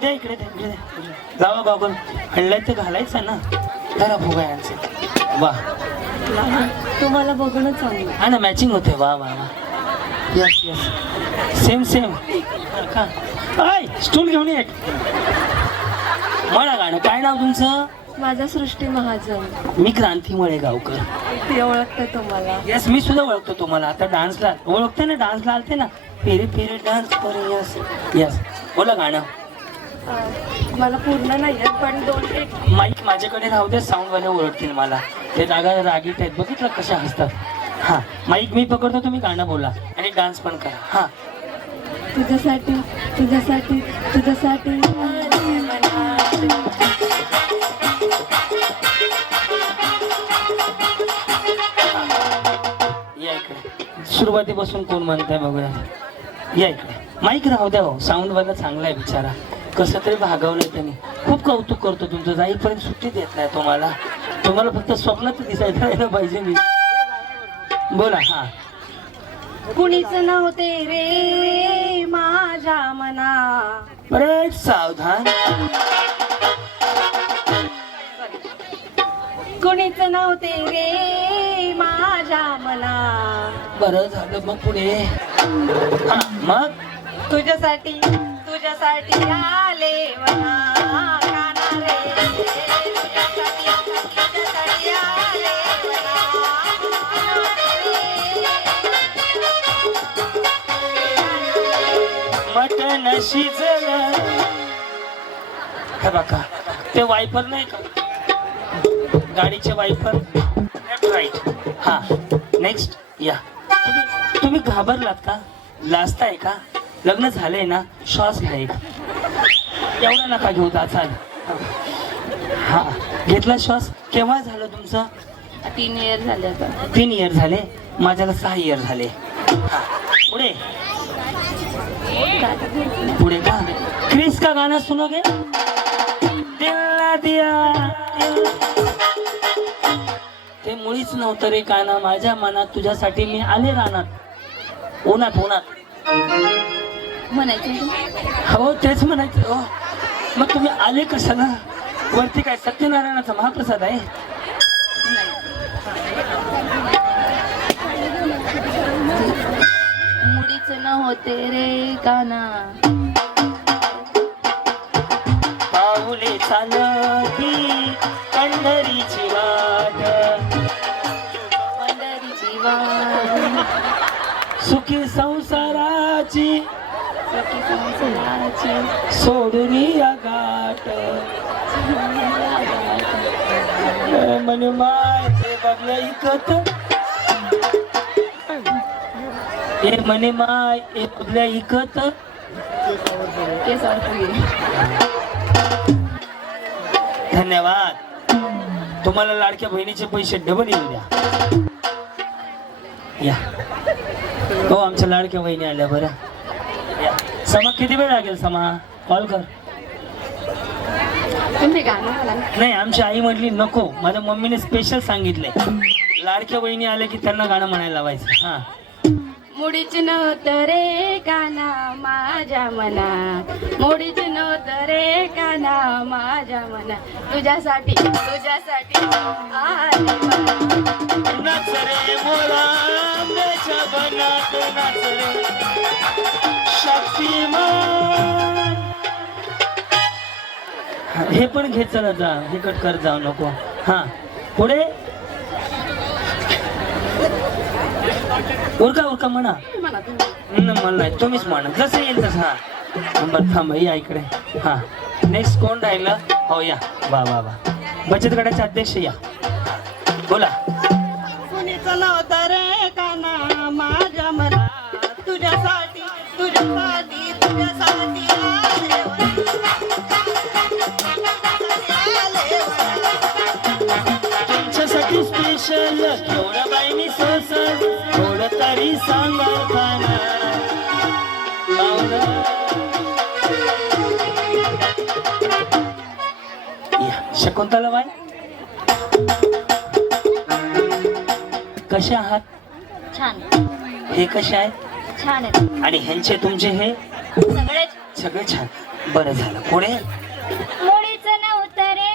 दे इकडे दे. जावा गॉगल हल्ल्यात ते घालायचं ना. जरा फुगा यांचं. वा तुम्हाला बघूनच चांगलं. हा ना मॅचिंग होते. वा वा वा. यस यस सेम का. आय स्टूल घेऊन ये. म्हणा गाणं. काय नाव तुमचं? माझा सृष्टी महाजन. मी क्रांती मळेगावकर. ते ओळखते तुम्हाला. यस मी सुद्धा ओळखतो तुम्हाला. आता डान्सला ओळखते ना. डान्सला आलते ना. पेरे पेरे डान्स पर. यस यस बोला गाणं. मला पूर्ण नाही येत पण 2-1. माईक माझ्याकडे राहू दे. साऊंडवाले ओरडतील मला. ते रागीट आहेत बघितलं कशा हसतात. हा माईक मी पकडतो तुम्ही गाणं बोला आणि डान्स पण करा. हा तुझ्यासाठी तुझ्यासाठी तुझ्यासाठी या इकडे. सुरुवातीपासून कोण म्हणताय बघूया. या इकडे. माईक राहू द्या हो. साऊंडवाला चांगला आहे बिचारा. कसं तरी भागवलंय त्यांनी. खूप कौतुक करतो तुमचं. जाईपर्यंत सुट्टी देत नाही तुम्हाला. तुम्हाला फक्त स्वप्नात दिसायला राहिलं पाहिजे मी. बोला. हा कुणीच नव्हते रे माझ्या मना. परत सावधान. कुणीच नव्हते रे माझ्या मना. बरं झालं मग पुढे. हा मग तुझ्यासाठी तुझ्यासाठी आले मना काना रे. तुझ्यासाठी तुझ्यासाठी आले मटण शिजलं. हे बघा ते वायपर नाही का गाडीचे वायपर. Left right. हा नेक्स्ट या. तुम्ही घाबरलात का? लाजताय का? लग्न झालंय ना. श्वास घ्या एक. एवढा नका घेऊ चाल. हा घेतला श्वास. केव्हा झालं तुमचं? 3 इयर झाले आता. 3 इयर झाले. माझ्याला 6 इयर झाले. हा पुढे पुढे का. क्रिस का गाना सुनोगे? दिल ना दिया. ते मुळीच नव्हतं रे काना माझ्या मनात. तुझ्यासाठी मी आले रानात. उन्हात म्हणायचं. हो तेच म्हणायचं. हो मग तुम्ही आले कशाला? वरती काय सत्यनारायणाचा महाप्रसाद आहे? मुडीच नव्हते रे काना. पाऊले चालती पंढरीची वाट. पंढरीची वाट. सुखी संसाराची सखी संसाराची सोडून या गाठ. म्हणे माय ते बघल्या इकत. हे म्हणे माय हे बघल्या इकत. केस अडकले. धन्यवाद. तुम्हाला लाडक्या बहिणीचे पैसे डबल येऊ द्या. या हो आमच्या लाडक्या बहिणी आल्या. बरं या. समा किती वेळ लागेल? समा कॉल कर. तुम्ही गाणं मला. नाही आमची आई म्हटली नको. माझ्या मम्मीने स्पेशल सांगितलंय लाडक्या बहिणी आल्या की त्यांना गाणं म्हणायला लावायचं. हा मुडीच नव्हतं रे काना माझ्या मना. मुडीच नव्हतं रे काना माझ्या मना. तुझ्यासाठी तुझ्यासाठी आले मना. नाच रे मोरा आंब्याच्या बनात नाच रे शक्तिमान. हे पण घेत चला जा. हे कट कर जाऊ नको. हा पुढे उरका उरका म्हणा. म्हणा तुम्ही. मला नाही तुम्हीच म्हणा जसं येईल तसं. हा नंबर थांब या इकडे. हा नेक्स्ट कोण राहिलं? हो या. वा वा वा. बचत गटाचे अध्यक्ष या. बोला. कुणीच नव्हतं रे काना माझ्या मना. तुझ्यासाठी तुझ्यासाठी तुझ्यासाठी आले तुमच्यासाठी स्पेशल केवढा मी सोस थोडं तरी सांगा खाना शकुंतला बाई कशा आहात? छान हे कसे आहेत? छान आहे आणि ह्यांचे तुमचे हे सगळे सगळे छान. बरं झालं. पुढे मुळीच नव्हतं रे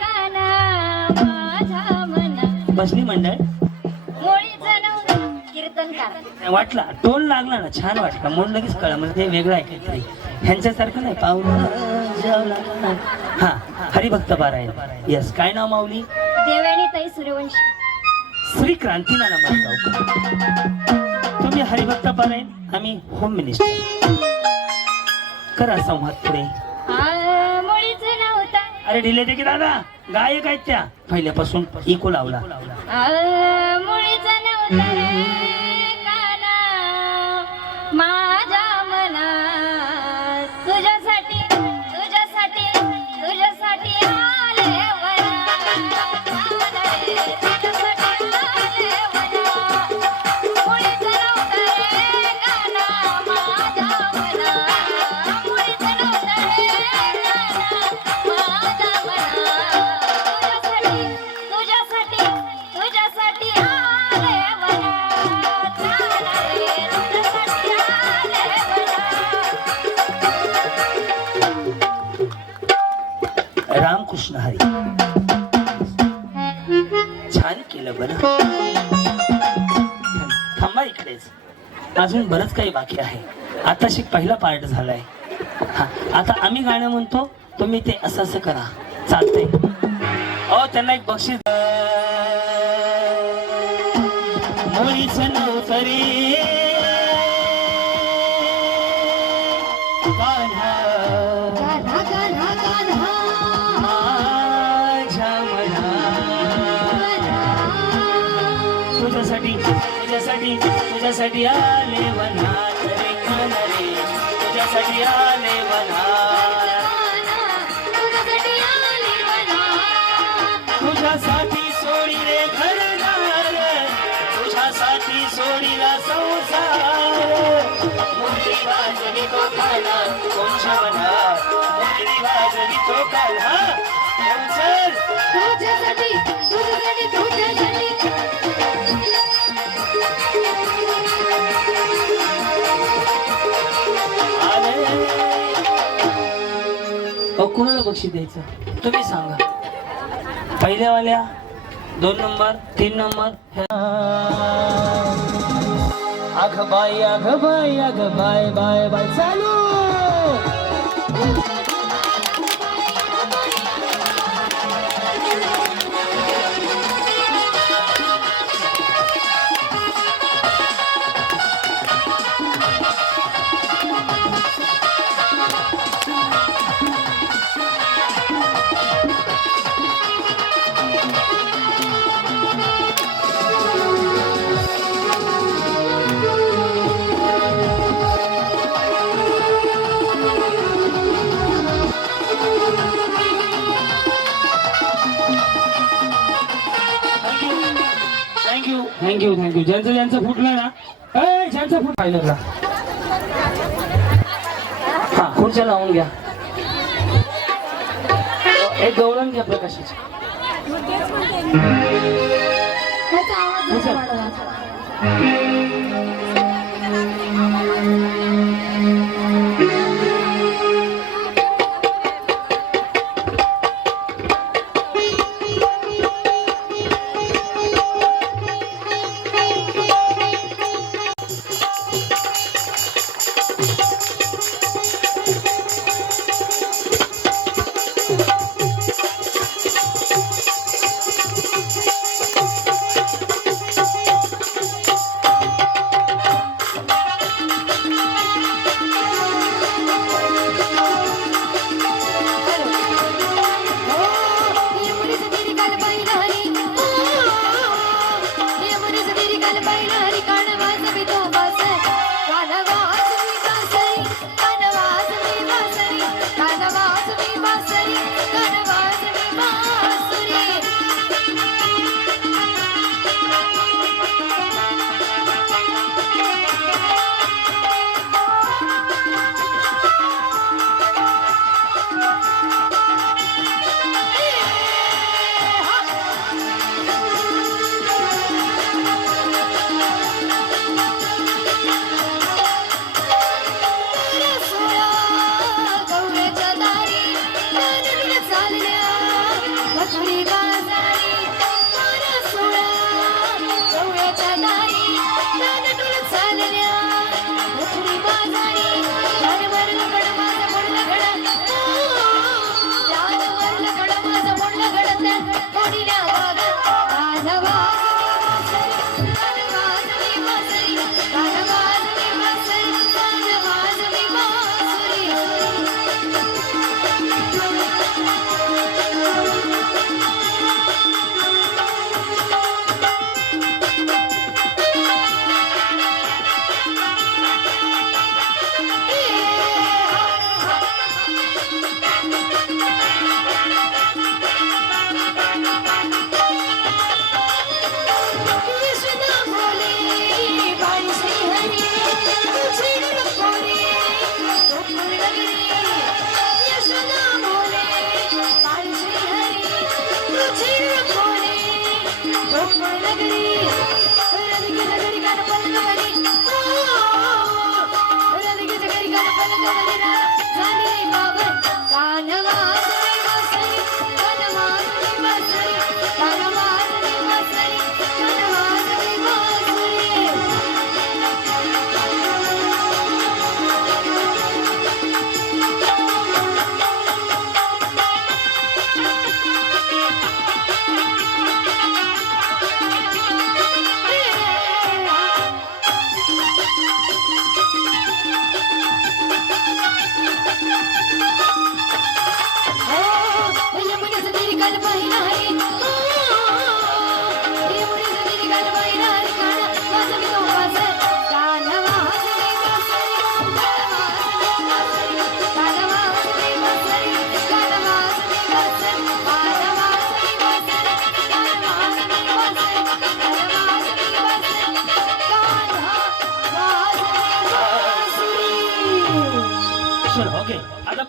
काना माझ्या मना बसली मंडळ. मुळीच नव्हतं कीर्तनकार वाटला टोन लागला ना छान वाटला म्हणून लगेच कळलं म्हणजे ते वेगळं आहे काहीतरी ह्यांच्यासारखं नाही. पाऊल हा हरिभक्त पारायण. यस. काय नाव माऊली? देवयानी ताई सूर्यवंशी. श्री क्रांतीनाना म्हणतो. तुम्ही हरिभक्त पारायण, आम्ही होम मिनिस्टर. करा संवाद पुढे. मुळीच नव्हता अरे ढिले दे की दादा, गायक आहेत त्या पहिल्यापासून इको लावला. मुळीच नव्हता रे काना माझ्या मना तुझ्यासाठी तुझ्यासाठी तुझ्यासाठी आले वना तुझ्यासाठी आले वना मुळीच नव्हता रे काना माझ्या मना मुळीच नव्हता रे काना माझ्या मना तुझ्यासाठी तुझ्यासाठी तुझ्यासाठी आले वना तुझ्यासाठी आले वना. रामकृष्ण हरी. छान केलं बरं. थांबा इकडेच, अजून बरंच काही बाकी आहे. आता शिक पहिला पार्ट झालाय. हा आता आम्ही गाणं म्हणतो, तुम्ही ते असं असं करा. चालतंय? त्यांना एक बक्षीस. मुळीच नव्हतं रे कान्हा माझ्या मना तुझ्यासाठी तुझ्यासाठी तुझ्यासाठी आले वनात रे कान्हा रे तुझ्यासाठी आले वनात तुझ्यासाठी सोडी रे घरदार तुझ्यासाठी सोडीला संसार मुरली वाजली तो काना कोणच्या मनात मुरली वाजली तो काना चल तुझ्यासाठी तुझ्यासाठी तुझ्यासाठी कुणाला बक्षीस द्यायचं तुम्ही सांगा. पहिल्यावाल्या 2 नंबर 3 नंबर. अग बाय अग बाय अग बाय बाय बाय चालू. Thank you thank you. ज्यांचं ज्यांचं फुटलं ना, ज्यांचं फुट पाहिलं हा खुर्च्या लावून घ्या. एक गवळण घ्या प्रकाशाची.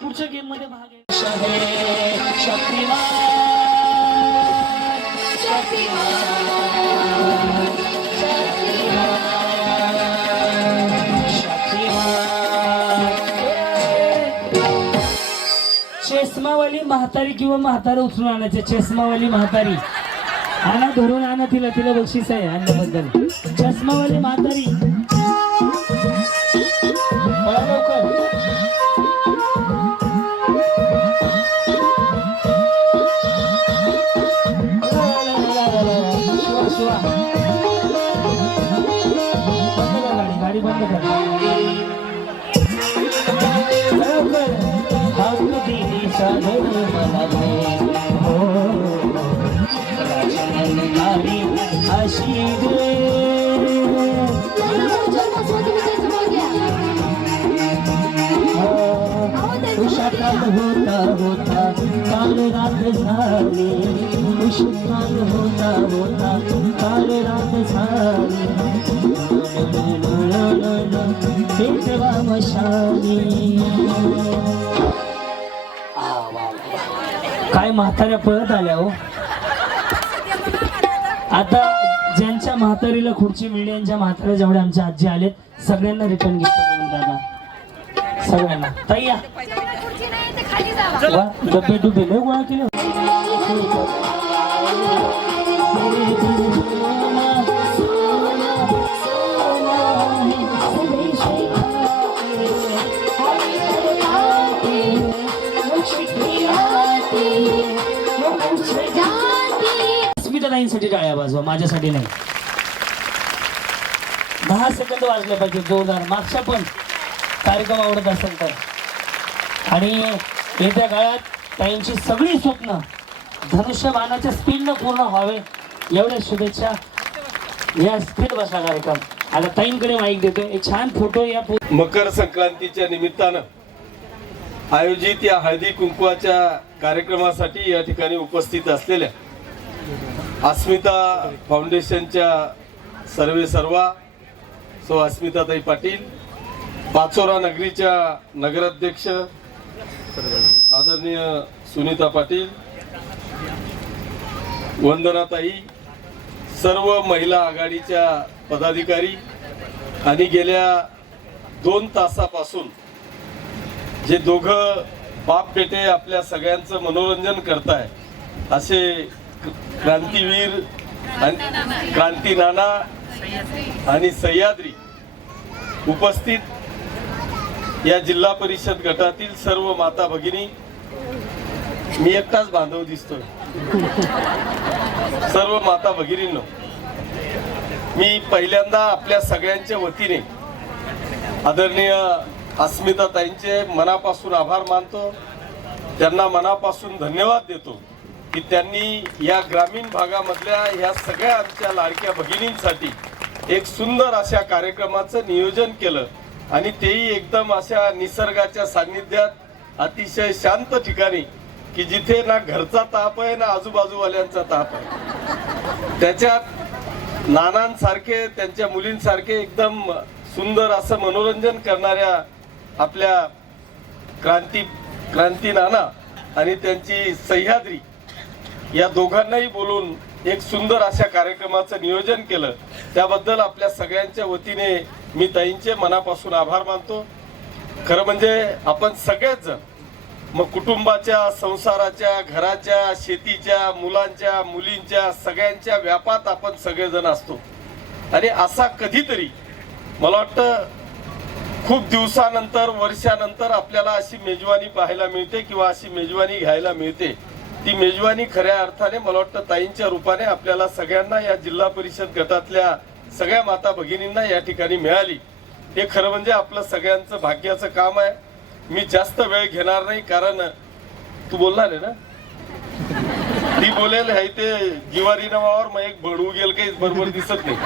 पुढच्या गेम मध्ये भाग घ्या. शक्तिमान चष्मावाली म्हातारी किंवा म्हातारा उचलून आणायचे. चष्मावाली म्हातारी आणा, धरून आणा तिला, तिला बक्षीस आहे आणण्याबद्दल. चष्मावाली म्हातारी पळा लवकर. शिवा, बंद कर गाडी, गाडी बंद कर. लवकर. हात दिली साधन मला भय, हो राजनंदारी अशी दे. उषाकाल होता होता काल रात झाली, उषाकाल होता होता काल रात झाली, पेटवा मशाली. काय म्हाताऱ्या पळत आल्या हो. आता ज्यांच्या म्हातारीला खुर्ची मिळली, यांच्या म्हाताऱ्या जेवढ्या आमच्या आजी आलेत सगळ्यांना रिटर्न गिफ्ट देऊन दादा, सगळ्यांना. ताई या. वा, डब्बे डुबे लय गोळा केले. अस्मिताताईंसाठी टाळ्या वाजवा, माझ्यासाठी नाही. 10 सेकंद वाजले पाहिजे जोरदार. मागच्या पण कार्यक्रम आवडत असेल तर. आणि येत्या काळात ताईंची सगळी स्वप्न धनुष्यबाणाच्या स्पीडनं पूर्ण व्हावे एवढ्या शुभेच्छा. या स्थिर बसला कार्यक्रम. आता ताईंकडे माईक देतो. एक छान फोटो या मकर संक्रांतीच्या निमित्तानं आयोजित या हळदी कुंकवाच्या कार्यक्रमासाठी या ठिकाणी उपस्थित असलेल्या अस्मिता फाउंडेशनच्या सर्वा सो अस्मिताताई पाटील, पाचोरा नगरीच्या नगराध्यक्ष आदरणीय सुनीता पाटील, वंदनाताई, सर्व महिला आघाडीच्या पदाधिकारी आणि गेल्या 2 तासापासून जे दोघं बाप बेटे आपल्या सगळ्यांचं मनोरंजन करताय असे क्रांतीवीर आणि क्रांती नाना आणि सह्याद्री उपस्थित या जिल्हा परिषद गटातील सर्व माता भगिनी. मी एकटाच बांधव दिसतोय. सर्व माता भगिनींनो, मी पहिल्यांदा आपल्या सगळ्यांच्या वतीने आदरणीय अस्मिताताईंचे मनापासून आभार मानतो. त्यांना मनापासून धन्यवाद देतो की त्यांनी या ग्रामीण भागामधल्या ह्या सगळ्या आमच्या लाडक्या भगिनींसाठी एक सुंदर अशा कार्यक्रमाचं नियोजन केलं आणि तेही एकदम अशा निसर्गाच्या सान्निध्यात अतिशय शांत ठिकाणी की जिथे ना घरचा ताप आहे ना आजूबाजूवाल्यांचा ताप आहे. त्याच्यात नानांसारखे त्यांच्या मुलींसारखे एकदम सुंदर असं मनोरंजन करणाऱ्या आपल्या क्रांती नाना आणि त्यांची सह्याद्री या दोघांनाही बोलून एक सुंदर अशा कार्यक्रमाचं नियोजन केलं. त्याबद्दल आपल्या सगळ्यांच्या वतीने मी ताईंचे मनापासून आभार मानतो. खरं म्हणजे आपण सगळेच जण मग कुटुंबाच्या, संसाराच्या, घराच्या, शेतीच्या, मुलांच्या, मुलींच्या सगळ्यांच्या व्यापात आपण सगळेजण असतो आणि असा कधीतरी मला वाटतं खूप दिवसानंतर, वर्षानंतर आपल्याला अशी मेजवानी पाहायला मिळते किंवा अशी मेजवानी घ्यायला मिळते. ती मेजवानी खऱ्या अर्थाने मला वाटतं ताईंच्या रूपाने आपल्याला सगळ्यांना या जिल्हा परिषद गटातल्या सगळ्या माता भगिनींना या ठिकाणी मिळाली. हे खरं म्हणजे आपलं सगळ्यांचं भाग्याचं काम आहे. मी जास्त वेळ घेणार नाही कारण तू बोलणार आहे ना, ती बोलेल आहे ते जिवारी नावावर मग एक भडू गेल काही बरोबर दिसत नाही.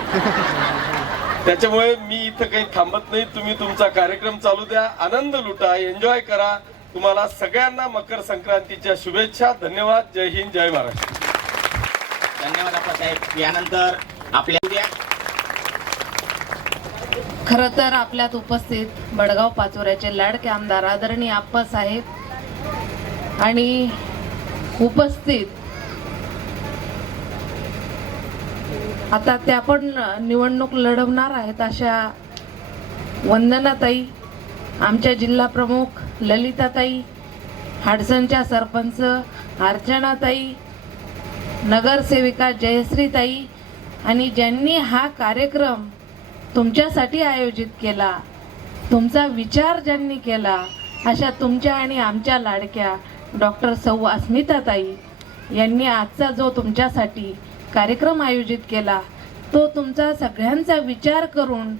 त्याच्यामुळे मी इथं काही थांबत नाही. तुम्ही तुमचा कार्यक्रम चालू द्या, आनंद लुटा, एन्जॉय करा. तुम्हाला सगळ्यांना मकर संक्रांतीच्या शुभेच्छा. धन्यवाद. जय हिंद, जय महाराष्ट्र. धन्यवाद आप्पासाहेब. यानंतर आपल्या खरं तर आपल्यात उपस्थित बडगाव पाचोऱ्याचे लाडके आमदार आदरणीय आप्पासाहेब आणि उपस्थित आता त्या पण निवडणूक लढवणार आहेत अशा वंदनाताई, आमच्या जिल्हा प्रमुख ललिताताई, हाडसनच्या सरपंच अर्चनाताई, नगरसेविका जयश्रीताई आणि ज्यांनी हा कार्यक्रम तुमच्यासाठी आयोजित केला, तुमचा विचार ज्यांनी केला, अशा तुमच्या आणि आमच्या लाडक्या डॉक्टर सौ अस्मिताताई यांनी आजचा जो तुमच्यासाठी कार्यक्रम आयोजित केला तो तुमचा सगळ्यांचा विचार करून,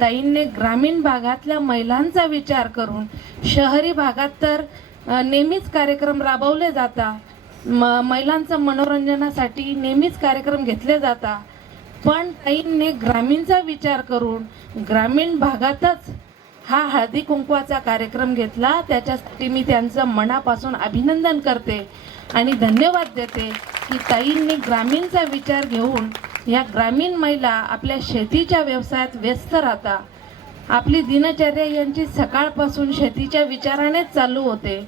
ताईंनी ग्रामीण भागातल्या महिलांचा विचार करून, शहरी भागात तर नेहमीच कार्यक्रम राबवले जातात, महिलांचं मनोरंजनासाठी नेहमीच कार्यक्रम घेतले जातात, पण ताईंनी ग्रामीणचा विचार करून ग्रामीण भागातच हा हळदी कुंकवाचा कार्यक्रम घेतला. त्याच्यासाठी मी त्यांचं मनापासून अभिनंदन करते आणि धन्यवाद देते की ताईंनी ग्रामीणचा विचार घेऊन या ग्रामीण महिला आपल्या शेतीच्या व्यवसायात व्यस्त राहतात. आपली दिनचर्या यांची सकाळपासून शेतीच्या विचारानेच चालू होते.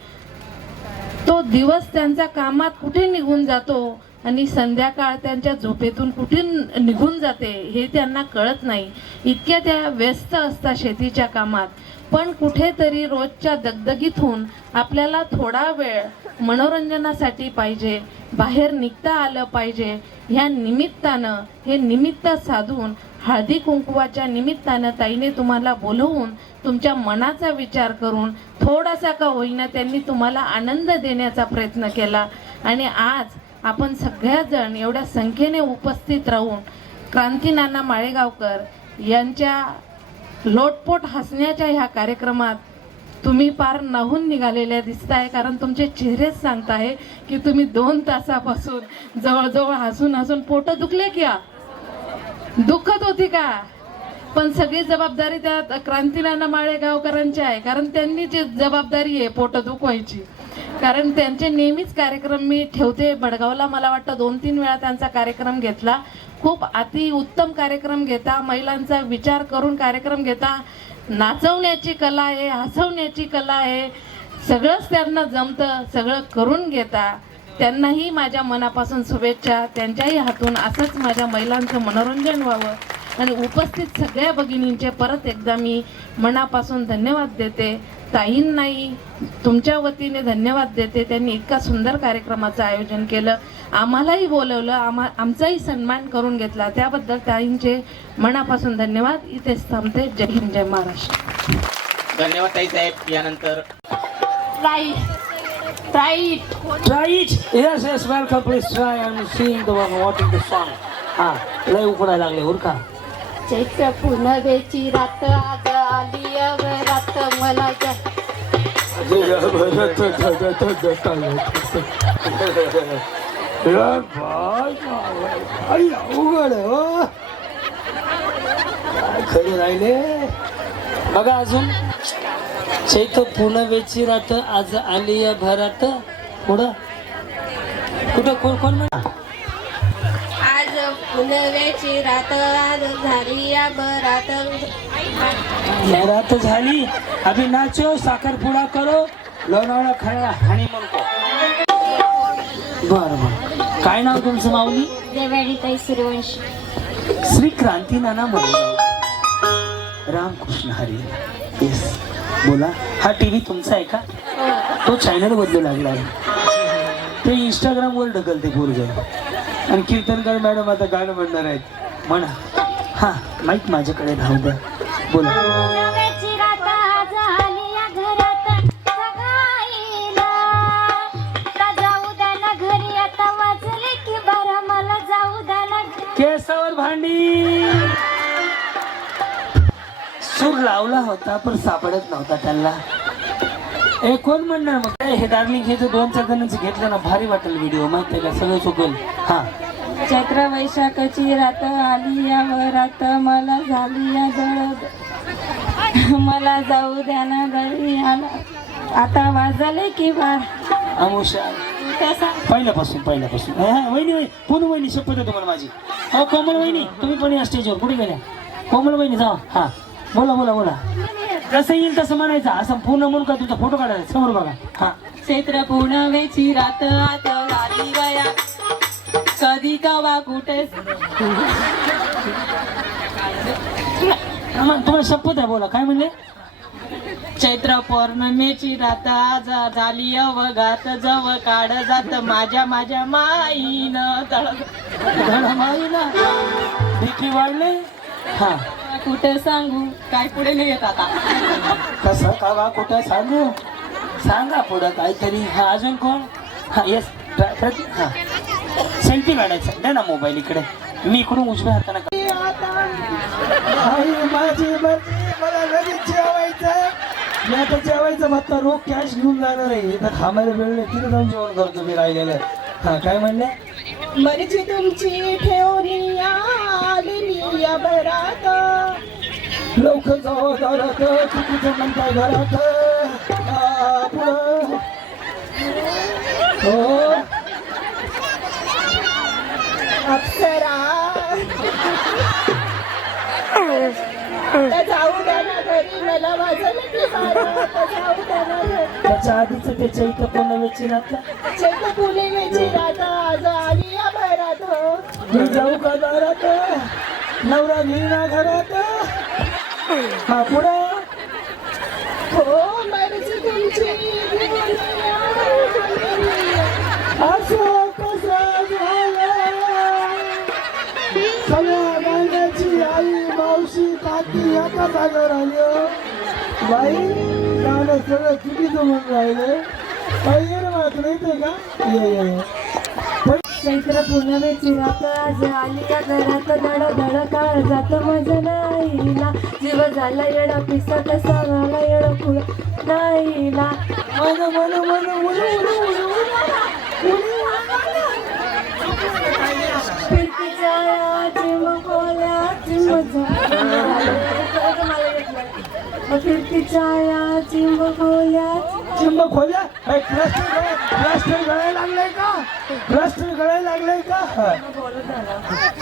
तो दिवस त्यांचा कामात कुठे निघून जातो आणि संध्याकाळ त्यांच्या झोपेतून कुठे निघून जाते हे त्यांना कळत नाही. इतक्या त्या व्यस्त असतात शेतीच्या कामात, पण कुठेतरी रोजच्या दगदगीतून आपल्याला थोडा वेळ मनोरंजनासाठी पाहिजे, बाहेर निघता आलं पाहिजे. ह्या निमित्तानं, हे निमित्त साधून हळदी कुंकवाच्या निमित्तानं ताईने तुम्हाला बोलवून तुमच्या मनाचा विचार करून थोडासा का होईना त्यांनी तुम्हाला आनंद देण्याचा प्रयत्न केला. आणि आज आपण सगळ्याजण एवढ्या संख्येने उपस्थित राहून क्रांतीनाना माळेगावकर यांच्या लोटपोट हसण्याच्या ह्या कार्यक्रमात तुम्ही पार नाहून निघालेल्या दिसताय. कारण तुमचे चेहरेच सांगताय की तुम्ही 2 तासापासून जवळजवळ हसून हसून पोट दुखले क्या, दुखत होती का? पण सगळी जबाबदारी त्या क्रांतीनाना माळेगावकरांची आहे, कारण त्यांनी जी जबाबदारी आहे पोट दुखवायची. कारण त्यांचे नेहमीच कार्यक्रम मी ठेवते. बडगावला मला वाटतं 2-3 वेळा त्यांचा कार्यक्रम घेतला. खूप अति उत्तम कार्यक्रम घेता, महिलांचा विचार करून कार्यक्रम घेता. नाचवण्याची कला आहे, हसवण्याची कला आहे, सगळंच त्यांना जमतं, सगळं करून घेता. त्यांनाही माझ्या मनापासून शुभेच्छा. त्यांच्याही हातून असंच माझ्या महिलांचं मनोरंजन व्हावं. आणि उपस्थित सगळ्या भगिनींचे परत एकदा मी मनापासून धन्यवाद देते. ताईंनाही तुमच्या वतीने धन्यवाद देते. त्यांनी इतका सुंदर कार्यक्रमाचं आयोजन केलं, आम्हालाही बोलवलं, आमचाही सन्मान करून घेतला. त्याबद्दल ताईंचे मनापासून धन्यवाद. इथेच थांबते. जय हिंद, जय महाराष्ट्र. धन्यवाद ताई साहेब. यानंतर Yes, welcome, please try. I'm seeing the one watching the song. लय उकडायला लागले उरका. चैत्र पुनवेची रात आज आली रात मला उघड खरे राहिले बघा. अजून चैत्र पुनवेची रात आज आली भरात. पुढं कुठं कोण कोण म्हणा. आज पुनवेची रात आज झाली या बरात. रात झाली अभी नाचो, साखरपुडा करो, लोणावळा खायला हानी म्हणतो. बरं बरं. काय नाव तुमचं माऊली? देवळीताई सूर्यवंशी. श्री क्रांतीनाना माळेगाव. रामकृष्ण हरी. येस बोला. हा टीव्ही तुमचा आहे का? तो चॅनल बदलू लागला आहे. ते इंस्टाग्रामवर ढकलते पोरग. आणि कीर्तनकार मॅडम आता गाणं म्हणणार आहेत. म्हणा. हा माईक माझ्याकडे धाव द्या. बोला. केसावर भांडी. सूर लावला होता पण सापडत नव्हता त्यांना. कोण म्हणणार मग हे डार्लिंग? हे जर 2-4 जणांचं घेतलं ना भारी वाटेल व्हिडिओ. माहिती आहे का? सगळं चुकेल. हा. चैत्र वैशाखची रात आली या वरात मला झाली या जळद. मला जाऊ द्या ना घरी आला आता वाजले की बार. अमुषा पहिल्यापासून वहिनी पूर्ण वहिनी शपथ आहे तुम्हाला माझी. हो कोमल वहिनी तुम्ही पण या स्टेजवर. कुठे गेल्या कोमल वहिनी? जाऊ. हा बोला बोला बोला. जसं येईल तसं म्हणायचं. असं पूर्ण म्हणून का तुमचा फोटो काढायचा समोर बघा. हा चैत्र पूर्णवेची रात आता झाली गया कधी कवा कुठे तुम्हाला शपथ आहे, बोला काय म्हणले? चैत्र पौर्णिमेची रात आज झाली अवघात जव काढ जात माझ्या माझ्या माईनं माईला देखी वाढले. हा कुठे सांगू काय पुढे नाही येत आता. कसं कावा कुठं सांगू? सांगा पुढं काहीतरी. हा अजून कोण? हा येस हा सेल्फी काढायचं. द्या ना मोबाईल इकडे, मी इकडून उजव्या हाताने माझी मला लगेच जेवायचं. मी आता जेवायचं म्हणता रोख कॅश घेऊन जाणार आहे. तर थांबायला वेळ नाही, तिथे जाऊन जेवण करतो मी राहिलेलं. हा काय म्हणले? मर्जी तुमची ठेवणी आलेली या बरात लवकर जावं दारात, चुकीचं म्हणताय घरात. पुढं हो अप्सरा आता जाऊ द्या ना घरी मला वाजलं की बारा आता जाऊ द्या ना घरी. त्याच्या आधीच त्याच्या इथं कोण वेची राहता. चैत्र पौर्णिमेची रात आज आली या बरात मी जाऊ का दारात, नवरा घेईना घरात. हा पुढे हो मर्जी तुमची असं कसं झालं. सगळ्या गाण्याची आई मावशी काकी एका जागेवर आली. बाई गाणं सगळं चुकीचं म्हणून राहिलं. पाहिजे ना मला तुला येते का? ये चैत्र पूर्णवेची रात आज आली या घरात धड धड काळ जात माझं नाहीला जीव झाला येडा पिसाट सांगाला येडा पुढ नाहीला मन मन मन फिरतीच्या चिमकोल्या फिरतीच्या चिमकोल्या चिंब खोल्या. प्लास्टर गळायला लागलाय का? प्लास्टर गळायला लागलाय का?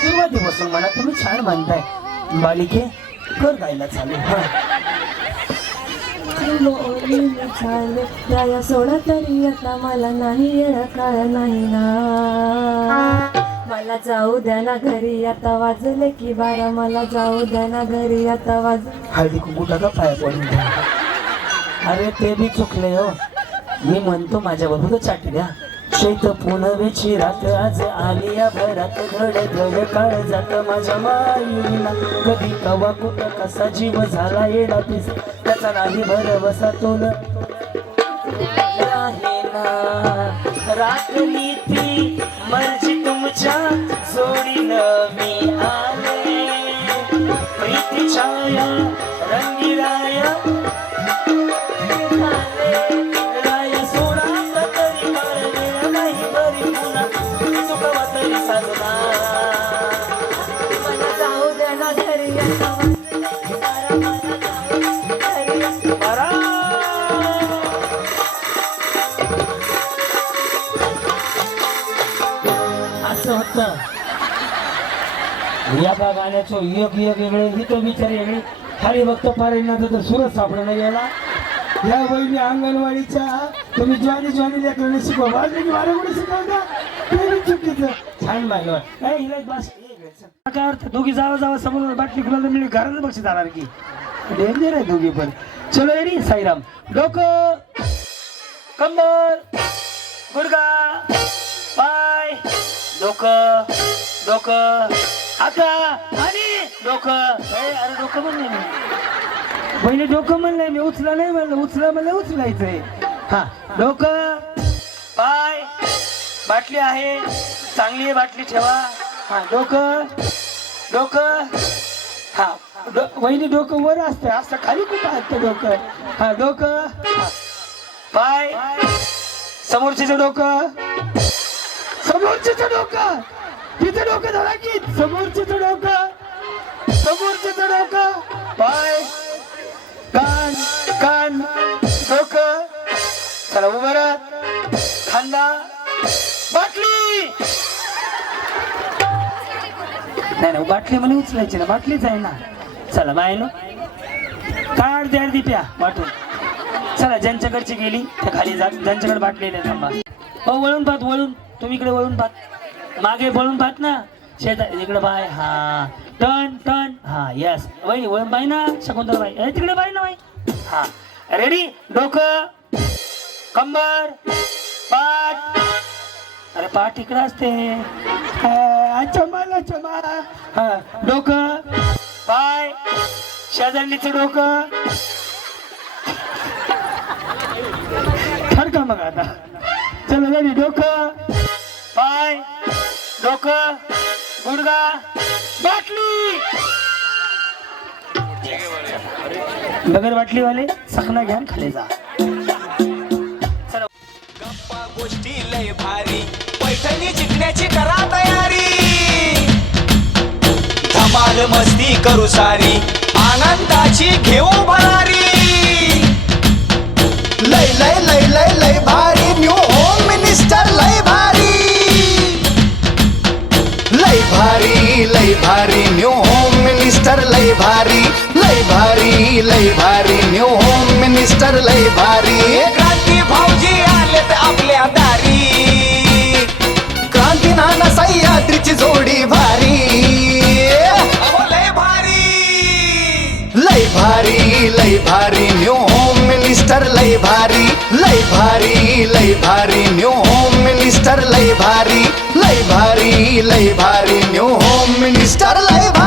सुरुवातीपासून म्हणा तुम्ही छान म्हणताय. बालिके कर गायला चालू. राया सोडा तरी आता मला नाही येणं काळ नाही ना मला जाऊ द्या ना घरी आता वाजले की बारा मला जाऊ द्या ना घरी आता हळदी कुंकू टाका पाया पडून द्या. अरे ते बी चुकले हो. मी म्हणतो माझ्या बरोबर चाटी द्या. चैत्र पूर्णवेची रात आज आली या भरात घड घड काळ जात माझ्या माईला कधी कवा कुठं कसा जीव झाला येडा पिस त्याचा नाही भरवसा तो आहे ना. रात्री ती मर्जी तुमच्या जोडीनं मी आले प्रीती छाया रंगीराया राया सोडा तरी मला नाही बरी पुन्हा चुकवा तरी साधना मला जाऊ द्या ना घरी आता वाजले की बारा मला जाऊ घरी बरा. असं होतं या का गाण्याचं एक एक वेगळे ही तो विचार वेगळे खाली बघतो पारेना तर सुरत सापडा नाही याला. या बहिणी अंगणवाडीच्या तुम्ही ज्वानी लेकरांना शिकवा वाजले की वारे कुठे शिकवता ते बी चुकीचं. छान बायला काय हिला बस काय अर्थ दोघी जावा समोर बाटली खुला तर मी घरात बक्षीस जाणार की डेंजर आहे दोघी पण. चलो रेडी साईराम. डोकं कंबर गुडगा पाय डोकं डोकं आता आणि डोकं. अरे डोकं म्हणलं मी बहिणी डोकं म्हणलंय मी उचला नाही म्हणलं उचला म्हणलं उचलायचंय. हा डोकं पाय बाटली आहे चांगली बाटली ठेवा. हा डोकं डोकं हा वहिनी डोकं वर असतं असं खाली कुठं असतं डोकं. हा डोकं पाय समोरचे डोकं समोरचे डोकं तिथे डोकं झाला की समोरचे डोकं पाय कान कान डोकं. चला उभं राहा. खांदा बाटली नाही बाटली मला उचलायची ना बाटलीच आहे ना. चला बाय नो काढ द्या अर्धी प्या वाटून चला ज्यांच्याकडची गेली त्या खाली जा, ज्यांच्याकडे बाटलेले थांबा. हो वळून पाहत, वळून तुम्ही इकडे वळून पाहत, मागे वळून पाहत ना, शेता इकडे बाय, हा टर्न टर्न, हा यस वहिनी वळून बाय ना, शकुंतला बाई तिकडे बाय ना बाई, हा रेडी, डोकं कंबर पाठ, अरे पाठ इकडे असते, अच्छा मला चमा, हा डोकं पाय शेजारणीचं डोकं, ठरका मग आता, चला रेडी, डोकं पाय डोकं गुडगा बाटली, बगर बाटली वाले सखना घ्या आणि खाली जा. गप्पा गोष्टी लय भारी, पैठणी जिंकण्याची करा तयारी, धमाल मस्ती करू सारी, आनंदाची घेऊ भरारी, लय लय लय लय लय भारी, न्यू होम मिनिस्टर लय भारी, लय भारी लय भारी, न्यू होम मिनिस्टर लय भारी, लय भारी लय भारी, न्यू होम मिनिस्टर लय भारी, क्रांती भाऊजी आलेत आपल्या दारी, क्रांती नाना सह्याद्रीची जोडी भारी, अहो लय भारी, लय भारी लय भारी, न्यू होम मिनिस्टर लय भारी, लय भारी लय भारी, न्यू होम मिनिस्टर लय भारी, लय भारी लय भारी, न्यू होम मिनिस्टर लय भारी.